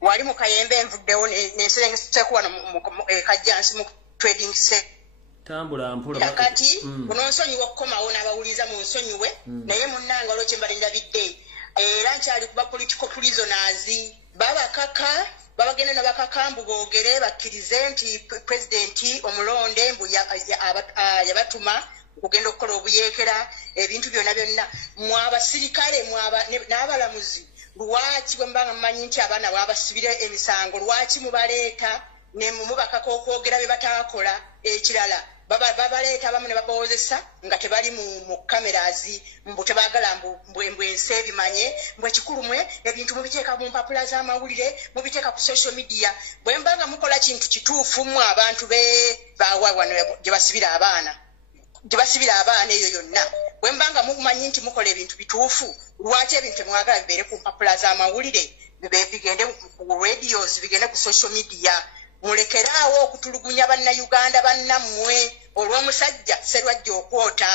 Wali mu Kayembe envuddewo n'enserengese wano mu Kajjansi mu trading set. Tambula mpula kati unonsonyiwa okukomawo n'abawuliza mu nsonyiwe naye munnanga olwekyo mbalinda bidde era nkyali kuba political prisoners babagenda nabakakambu boogere bakkirize nti president omulonde mbu yabatuma okugenda okukola obuyeekera ebintu byonna mwabasirikale n'abalamuzi lwaki bwe mbanga mmanyi nti abaana babasibira emisango lwaki mubaleeta ne mubakako okwogera bye bataakola ekirala babaleeta abamu ne babawozesa nga tebali mu cameras mbu tebaagala mbwe ensi ebimanye mbwe kikulu mwe ebintu mubiteeka mu mpapula z'amawulire mubiteeka ku social media bwe mbanga mukola kintu kituufu mu abantu bawa wano gye basibira abaana eyo yonna bwe mbanga mumanyi nti mukola ebintu bituufu lwaki ebintu temwagala bibeere ku mpapula z'amawulire bigende ku radios bigende ku social media mulekeraawo okutulugunya bannayuganda bannammwe olw'omusajja serwajja okwota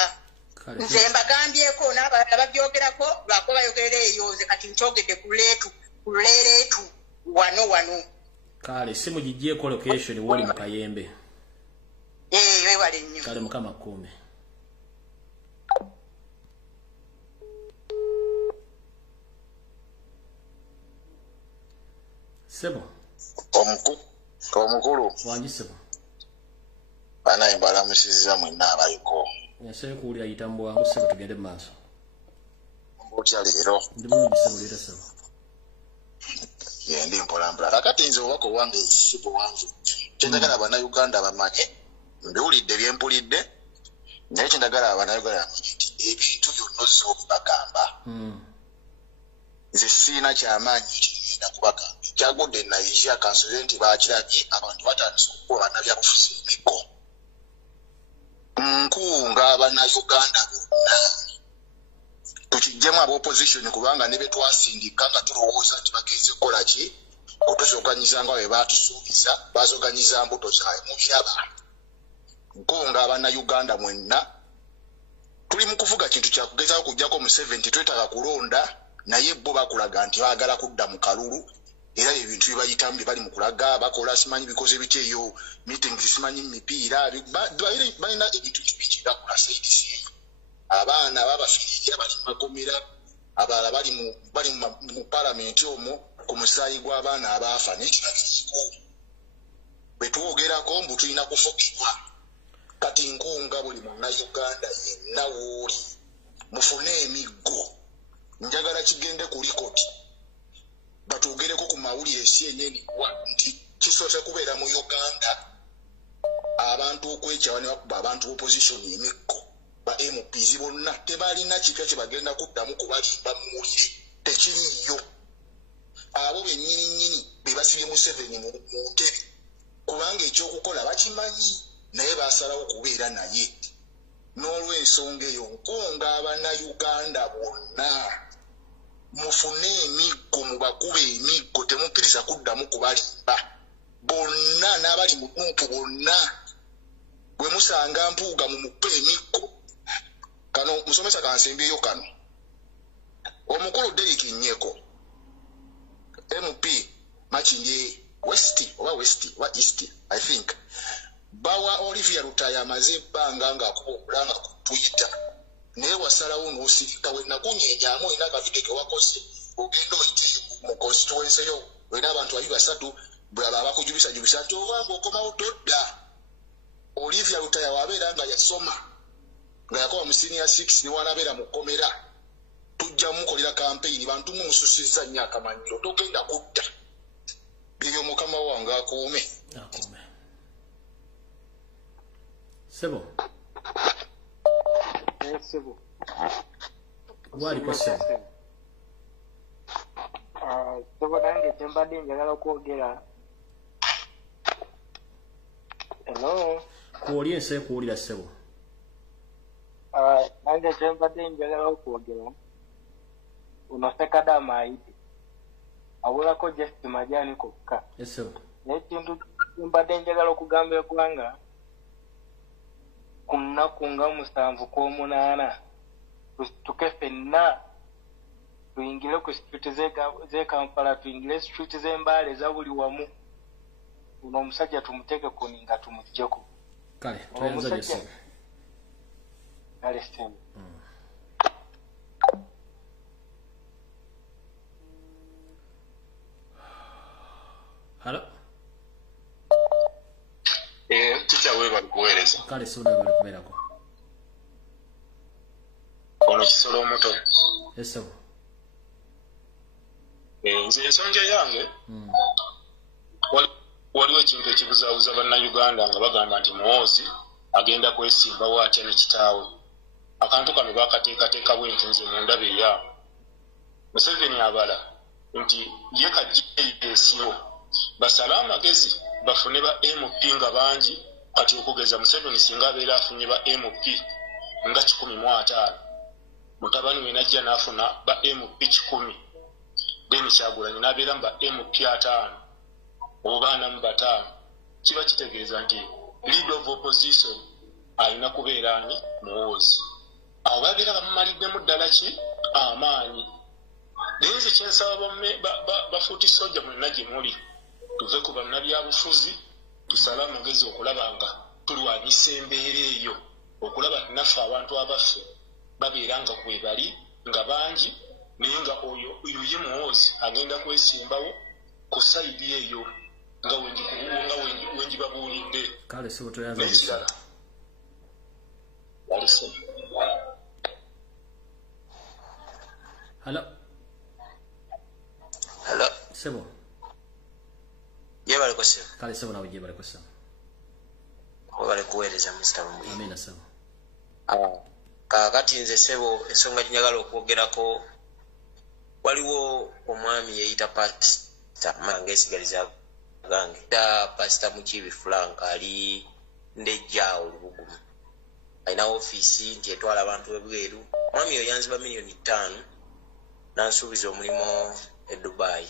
nze mbagambyeko n'abalala babyogerako lwako bayogerera eyo nze kati nkyogedde ku leereetu wano kale simu gigyeko location wali mu Kayembe wewale nnyo kale mukama kuume sebo omukulu wanjisebo banaye mbalamusiza mwenna abaliko yaseye kuwulira yitambo wangu sebo tugende mu maaso otya leero ndi mulungi sebo leero sebo yendi mpolampola kakati nze obubaka owange ekisibo wange kyendagala abannayuganda bamanye mbiwulidde byempulidde naye kyendagala abannayuganda bamanye nti ebintu byonna ozza okubagamba nze siina kyamaanyi kigenda kubagamba kyagudde naija kansule nti bakirabye abantu batandise okukuba bannabyabufuzi emiggo nkunga abannayuganda bonna tukijjemu ab'opposition kubanga ne betwasindika nga tulowooza nti bagenze kukola ki okutusoganyiza nga bwe baatusuubiza bazoganyiza mbuto zaabwe mu byaba nkunga abannayuganda mwenna tuli mu kuvuga kintu kyakugezaako kujjako mu 70 twetaaga kulonda naye bo bakulaga nti baagala kudda mu kalulu era ebintu byebayitamu bye bali mu kulaga bakola simanyi bikoze biti eyo meetings simanyi mipiira balina ebintu bingi bakula saidisi abaana babafiirira bali mu makomera abalala bali mu palamenti omwo ku musaayi gw'abaana abaafa n'ekirabiriko bwe twogerako mbu tulina kufugibwa kati nkunga buli munnayuganda yenna wooli mufune emiggo njagala kigende ku likoti batwogereko ku mawulire CNN nti kisoose kubeera mu Uganda abantu okwekyawa ne bakuba abantu opposition emiggo ba MPs bonna tebalina kipya kye bagenda kuddamu kubalimba mu muwulire tekiriyo abo bennyini be basibye mu 7 mu ntebe kubanga ekyokukola bakimanyi naye basalawo kubeera naye n'olw'ensonga eyo nkunga abannayuganda bonna mufune emiggo mubakube emiggo temukkiriza kuddamu kubalimba bonna n'abali mu ntuupu bonna bwe musanga mpuuga mu muppe emiggo kano musomesa kansembyeyo kano omukulu Derek Nnyeko MP Makindye West wa East I think bawa Olivia Rutaya amaze ebbanga ng'akuba obulanga ku Twitter naye wasalawo n'osirika we nakunyenyaamu olina akavide ke wakoze ogenda oyite mu constituency yo olina abantu 3 bwaba abakujubisa nti owanga okomawo todda Olivia Rutaya wabeera nga yasoma nga yakoba mu senior 6 ne wanabeera mu komera tujja mukolera campaign bantu mumususizza nnyo akamanyiro togenda kudda bibyo mukama wange akuume sebo sebo wali kwa sebo sebo nange kyembadde njagala okwogera hello kuwulyense kuwulira sebo nange kyembadde njagala okwogera uno KADIMA ayite abulako just majani kokka naye kintu kyembadde njagala okugamba eggwanga ku nnaku nga 7 kw'omunaana tusituke ffenna tuyingire ku street z'e Kampala tuyingire street z'Embaale za buli wamu uno omusajja tumuteeke ku ninga tumuggyeko kale tuyenza gyesebo kale semu Hello? Teacher we bali kuweereza. Kale soda bali kubeerako. Ono kisolo omuto. Eso. nze ensonga yange waliwo ekintu ekibuzaabuza bannayuganda nga bagamba nti Muhoozi agenda kwesimbawo atya ne kitaawe. Akantu kano bakateekateeka bwenti nze mu ndaba eyaabo. Museveni abala nti ye kajja ensibo basale amagezi bafune ba MP nga bangi kati okugeza Museveni singa abeera afunye ba MP nga 15 mutabani we najja n'afuna ba MP 10 then Kyagulanyi n'abeera ba MP 5 oba 5 kiba kitegeeza nti leader of opposition alina kubeera ani Muhoozi. Awo babeera bamumaliddemu ddala ki amaanyi. Denze kyensaba bafuuti soja mwenna gye muli tuve ku bannabyabufuzi tusale amagezi okulaba nga tulwanyisa embeera eyo okulaba nti naffe abantu abaffe babeera nga kwe bali nga bangi naye nga oyo ye Muhoozi agenda kwesimbawo ku sayidi eyo nga wengibabuulidde. Kale sibo toyaza n'ekirala walise. Hello. Sebo. Yebale kwese. Kale sebo nawe yebale kwese. Obale kuweereza Mr. Lumbuye. Amina sebo. Kakati nze sebo ensonga njagala okwogerako waliwo omwami yeyita pastor mange esigaliza gange. Da pastor Mukibi Frank ali ndejjaawo Lubugumu. Alina ofiisi nti etwala abantu ebweru. Omwami oyo yanziba $5 million nansuubiza omulimu e Dubai.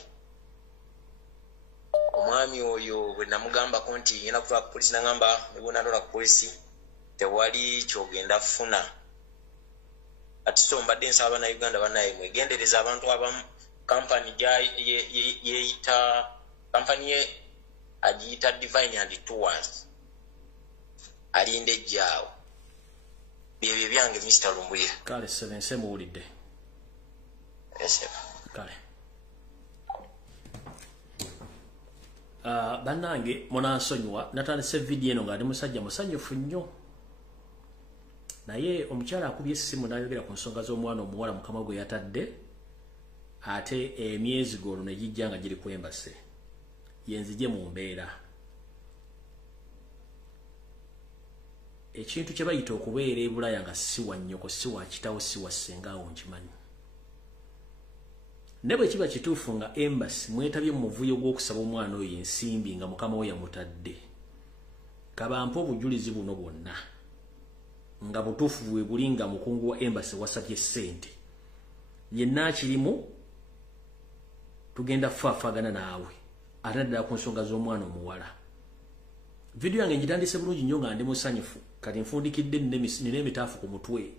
Omwami oyo bwe namugambako nti ngenda kutwala ku polisi nagamba nebona ndola ku polisi tewali kyogenda funa. Ati so mbadde nsaba Bannayuganda bannaye mwegendereza abantu abamu kampani yeyita kampani ye agiyita Divine and Tours alinde ejjaawo. Byebyo byange Mr. Lumbuye. Kale 7 semuwulidde. Yes. Kale. Bannange munansonyiwa natandise video eno nga ndi musajja musanyufu nnyo. Naye omukyala akubye essimu n'ayogera ku nsonga z'omwana omuwala mukama gwe yatadde ate emyezi golo ne gijja nga giri ku embase. Yenzije mu mbeera. Ekintu kye bayita okubeera e Bulaya nga si wa nnyoko si wa kitawo si wa ssengaawo nkimanyi. Ne bwe kiba kituufu nga embassy mwetabye mu muvuyo gw'okusaba omwana oyo ensimbi nga mukama we yamutadde. Kabampa obujulizi buno bwonna nga butuufu bwe buli nga mukungu wa embassy wasabye ssente. Yenna akirimu tugenda faafagana naawe ate naddala ku nsonga z'omwana omuwala. Video yange njitandise bulungi nnyo nga ndi musanyufu kati nfundikidde nina emitaafu ku mutwe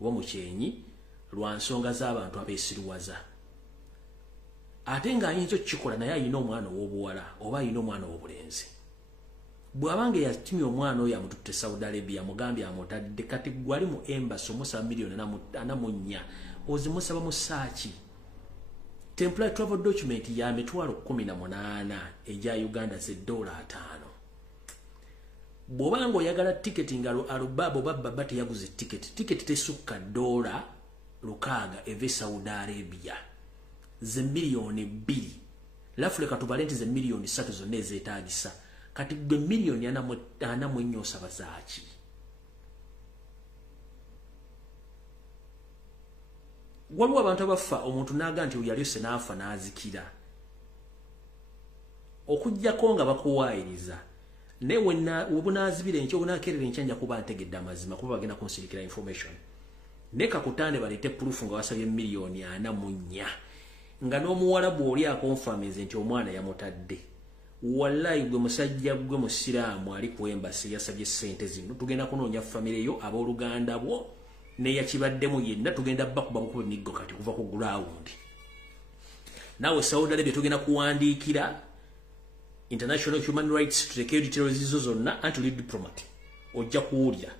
oba mu kyenyi lwa nsonga z'abantu abeesiruwaza. Ate nga ayinza okukikola naye ayina omwana ow'obuwala oba ayina omwana ow'obulenzi. Bw'abanga yatumye omwana oyo amututte Saudi Arabia amugambye amutadde kati gwali mu embassy omusaba $4 ozimusaba mu saaki. Temporary travel document ya $18 eja Uganda $5. Bw'obanga oyagala tiketi nga alubaba oba baba teyaguze tiketi tesukka $6 eve Saudi Arabia. Ze milioni 2. Lafu leka tubale nti ze milioni 3 zonna ezeetaagisa. Kati gwe milioni 4 osaba zaaki. Waliwo abantu abafa omuntu n'aga nti yali ose n'afa n'azikira. Okujjako nga bakuwaayiriza. Ne webunaazibira enkya obunaakerera enkya nja kuba ntegedde amazima kuba bagenda kunsirikira information. Ne kakutande balete proof nga wasabye milioni 4. Nga n'omuwala bw'oli akonfamize nti omwana yamutadde. Wallahi gwe musajja gwe musiraamu ali ku embassy yasabye ssente zino tugenda kunoonya famire yo abooluganda bwo ne yakibaddemu yenna tugenda bakuba bukuba emiggo kati kuva ku ground. Nawe Saudi Arabia tugenda kuwandiikira International Human Rights tutekeyo details zizo zonna anti oli diplomat ojja kuwulya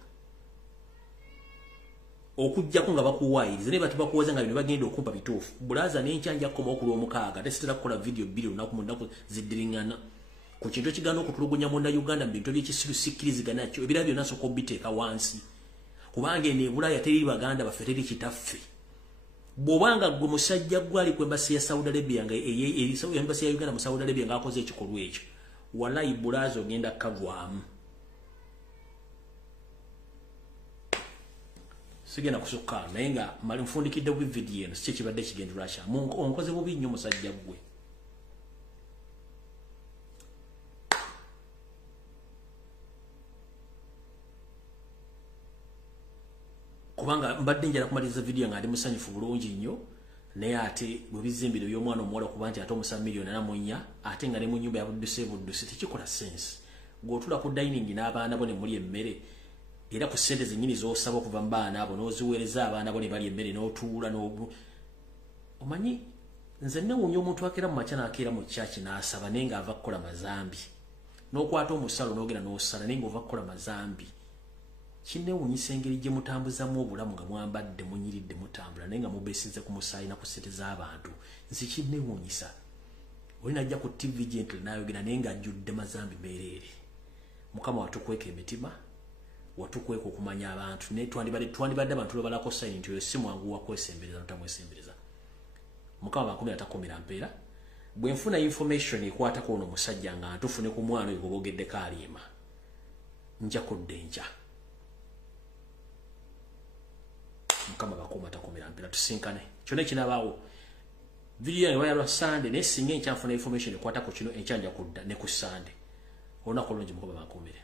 okujjako nga bakuwaayiriza ne bati bakuwaza nga bino bagenda okumpa bituufu. Bulaza n'enkyanja kkoma okulwa 6 tesitera kukola video bbiri olunaku mu nnaku ziddiringana ku kintu ekigana okutulugunya mu Uganda mu bintu ebyekisiru sikkirizigana kyo ebirala byonna nsooka obiteeka wansi kubanga eno e Bulaya teri baganda baffe teri kitaffe bwobanga gwe musajja gwali ku embassy ya Saudi Arabia nga embassy ya Uganda mu Saudi Arabia nga akoze ekikolwa ekyo wallahi bulazo ogenda kagwamu sigenda kusukka naye nga mali nfundikidde ku video eno si kibadde kigendera kya onkoze bubi nnyo musajja gwe kubanga mbadde njala kumaliza video nga ndi musanyufu bulungi nnyo naye ate bwe bizimbiro by'omwana omuwala okuba nti ate omusa milioni namunya ate nga ne mu nyumba ya buddusi tekikola sense ng'otula ku dining n'abaana bo ne muli emmere era ku ssente zennyini z'osaba okuva mu baana abo n'oziweereza abaana bo ne bali emmere n'otuula omanyi nze newuunya omuntu akeera mu makya n'akeera mu kyaki n'asaba naye ng'ava kukola mazambi n'okwata omusalo n'ogenda n'osala naye ng'ova kukola mazambi kinewuunyisa engeri gye mutambuzamu obulamu nga mwambadde munyiridde mutambula naye nga mubeesize ku musaayi na ku ssente z'abantu nsi kinewuunyisa oli najja ku TV gently n'ayogera naye ng'ajjudde mazambi meereere mukama watukweka emitima watukweka okumanya abantu naye twandibadde abantu lwebalako sayini nti oyo si mwangu wakwesembereza notamwesembereza mukama bakumi atakomera mpeera bwe nfuna information ekwatako ono musajja nga ntufune ku mwana oyo gwobogeddeko aliima nja kudde nja mukama bakumi atakomera mpeera tusinkane kyonna ekinabaawo video yange bayalwa Sunday naye singa enkyanfuna information ekwatako kino enkyanja kudda ne ku Sunday olunaku olungi mukama bakomere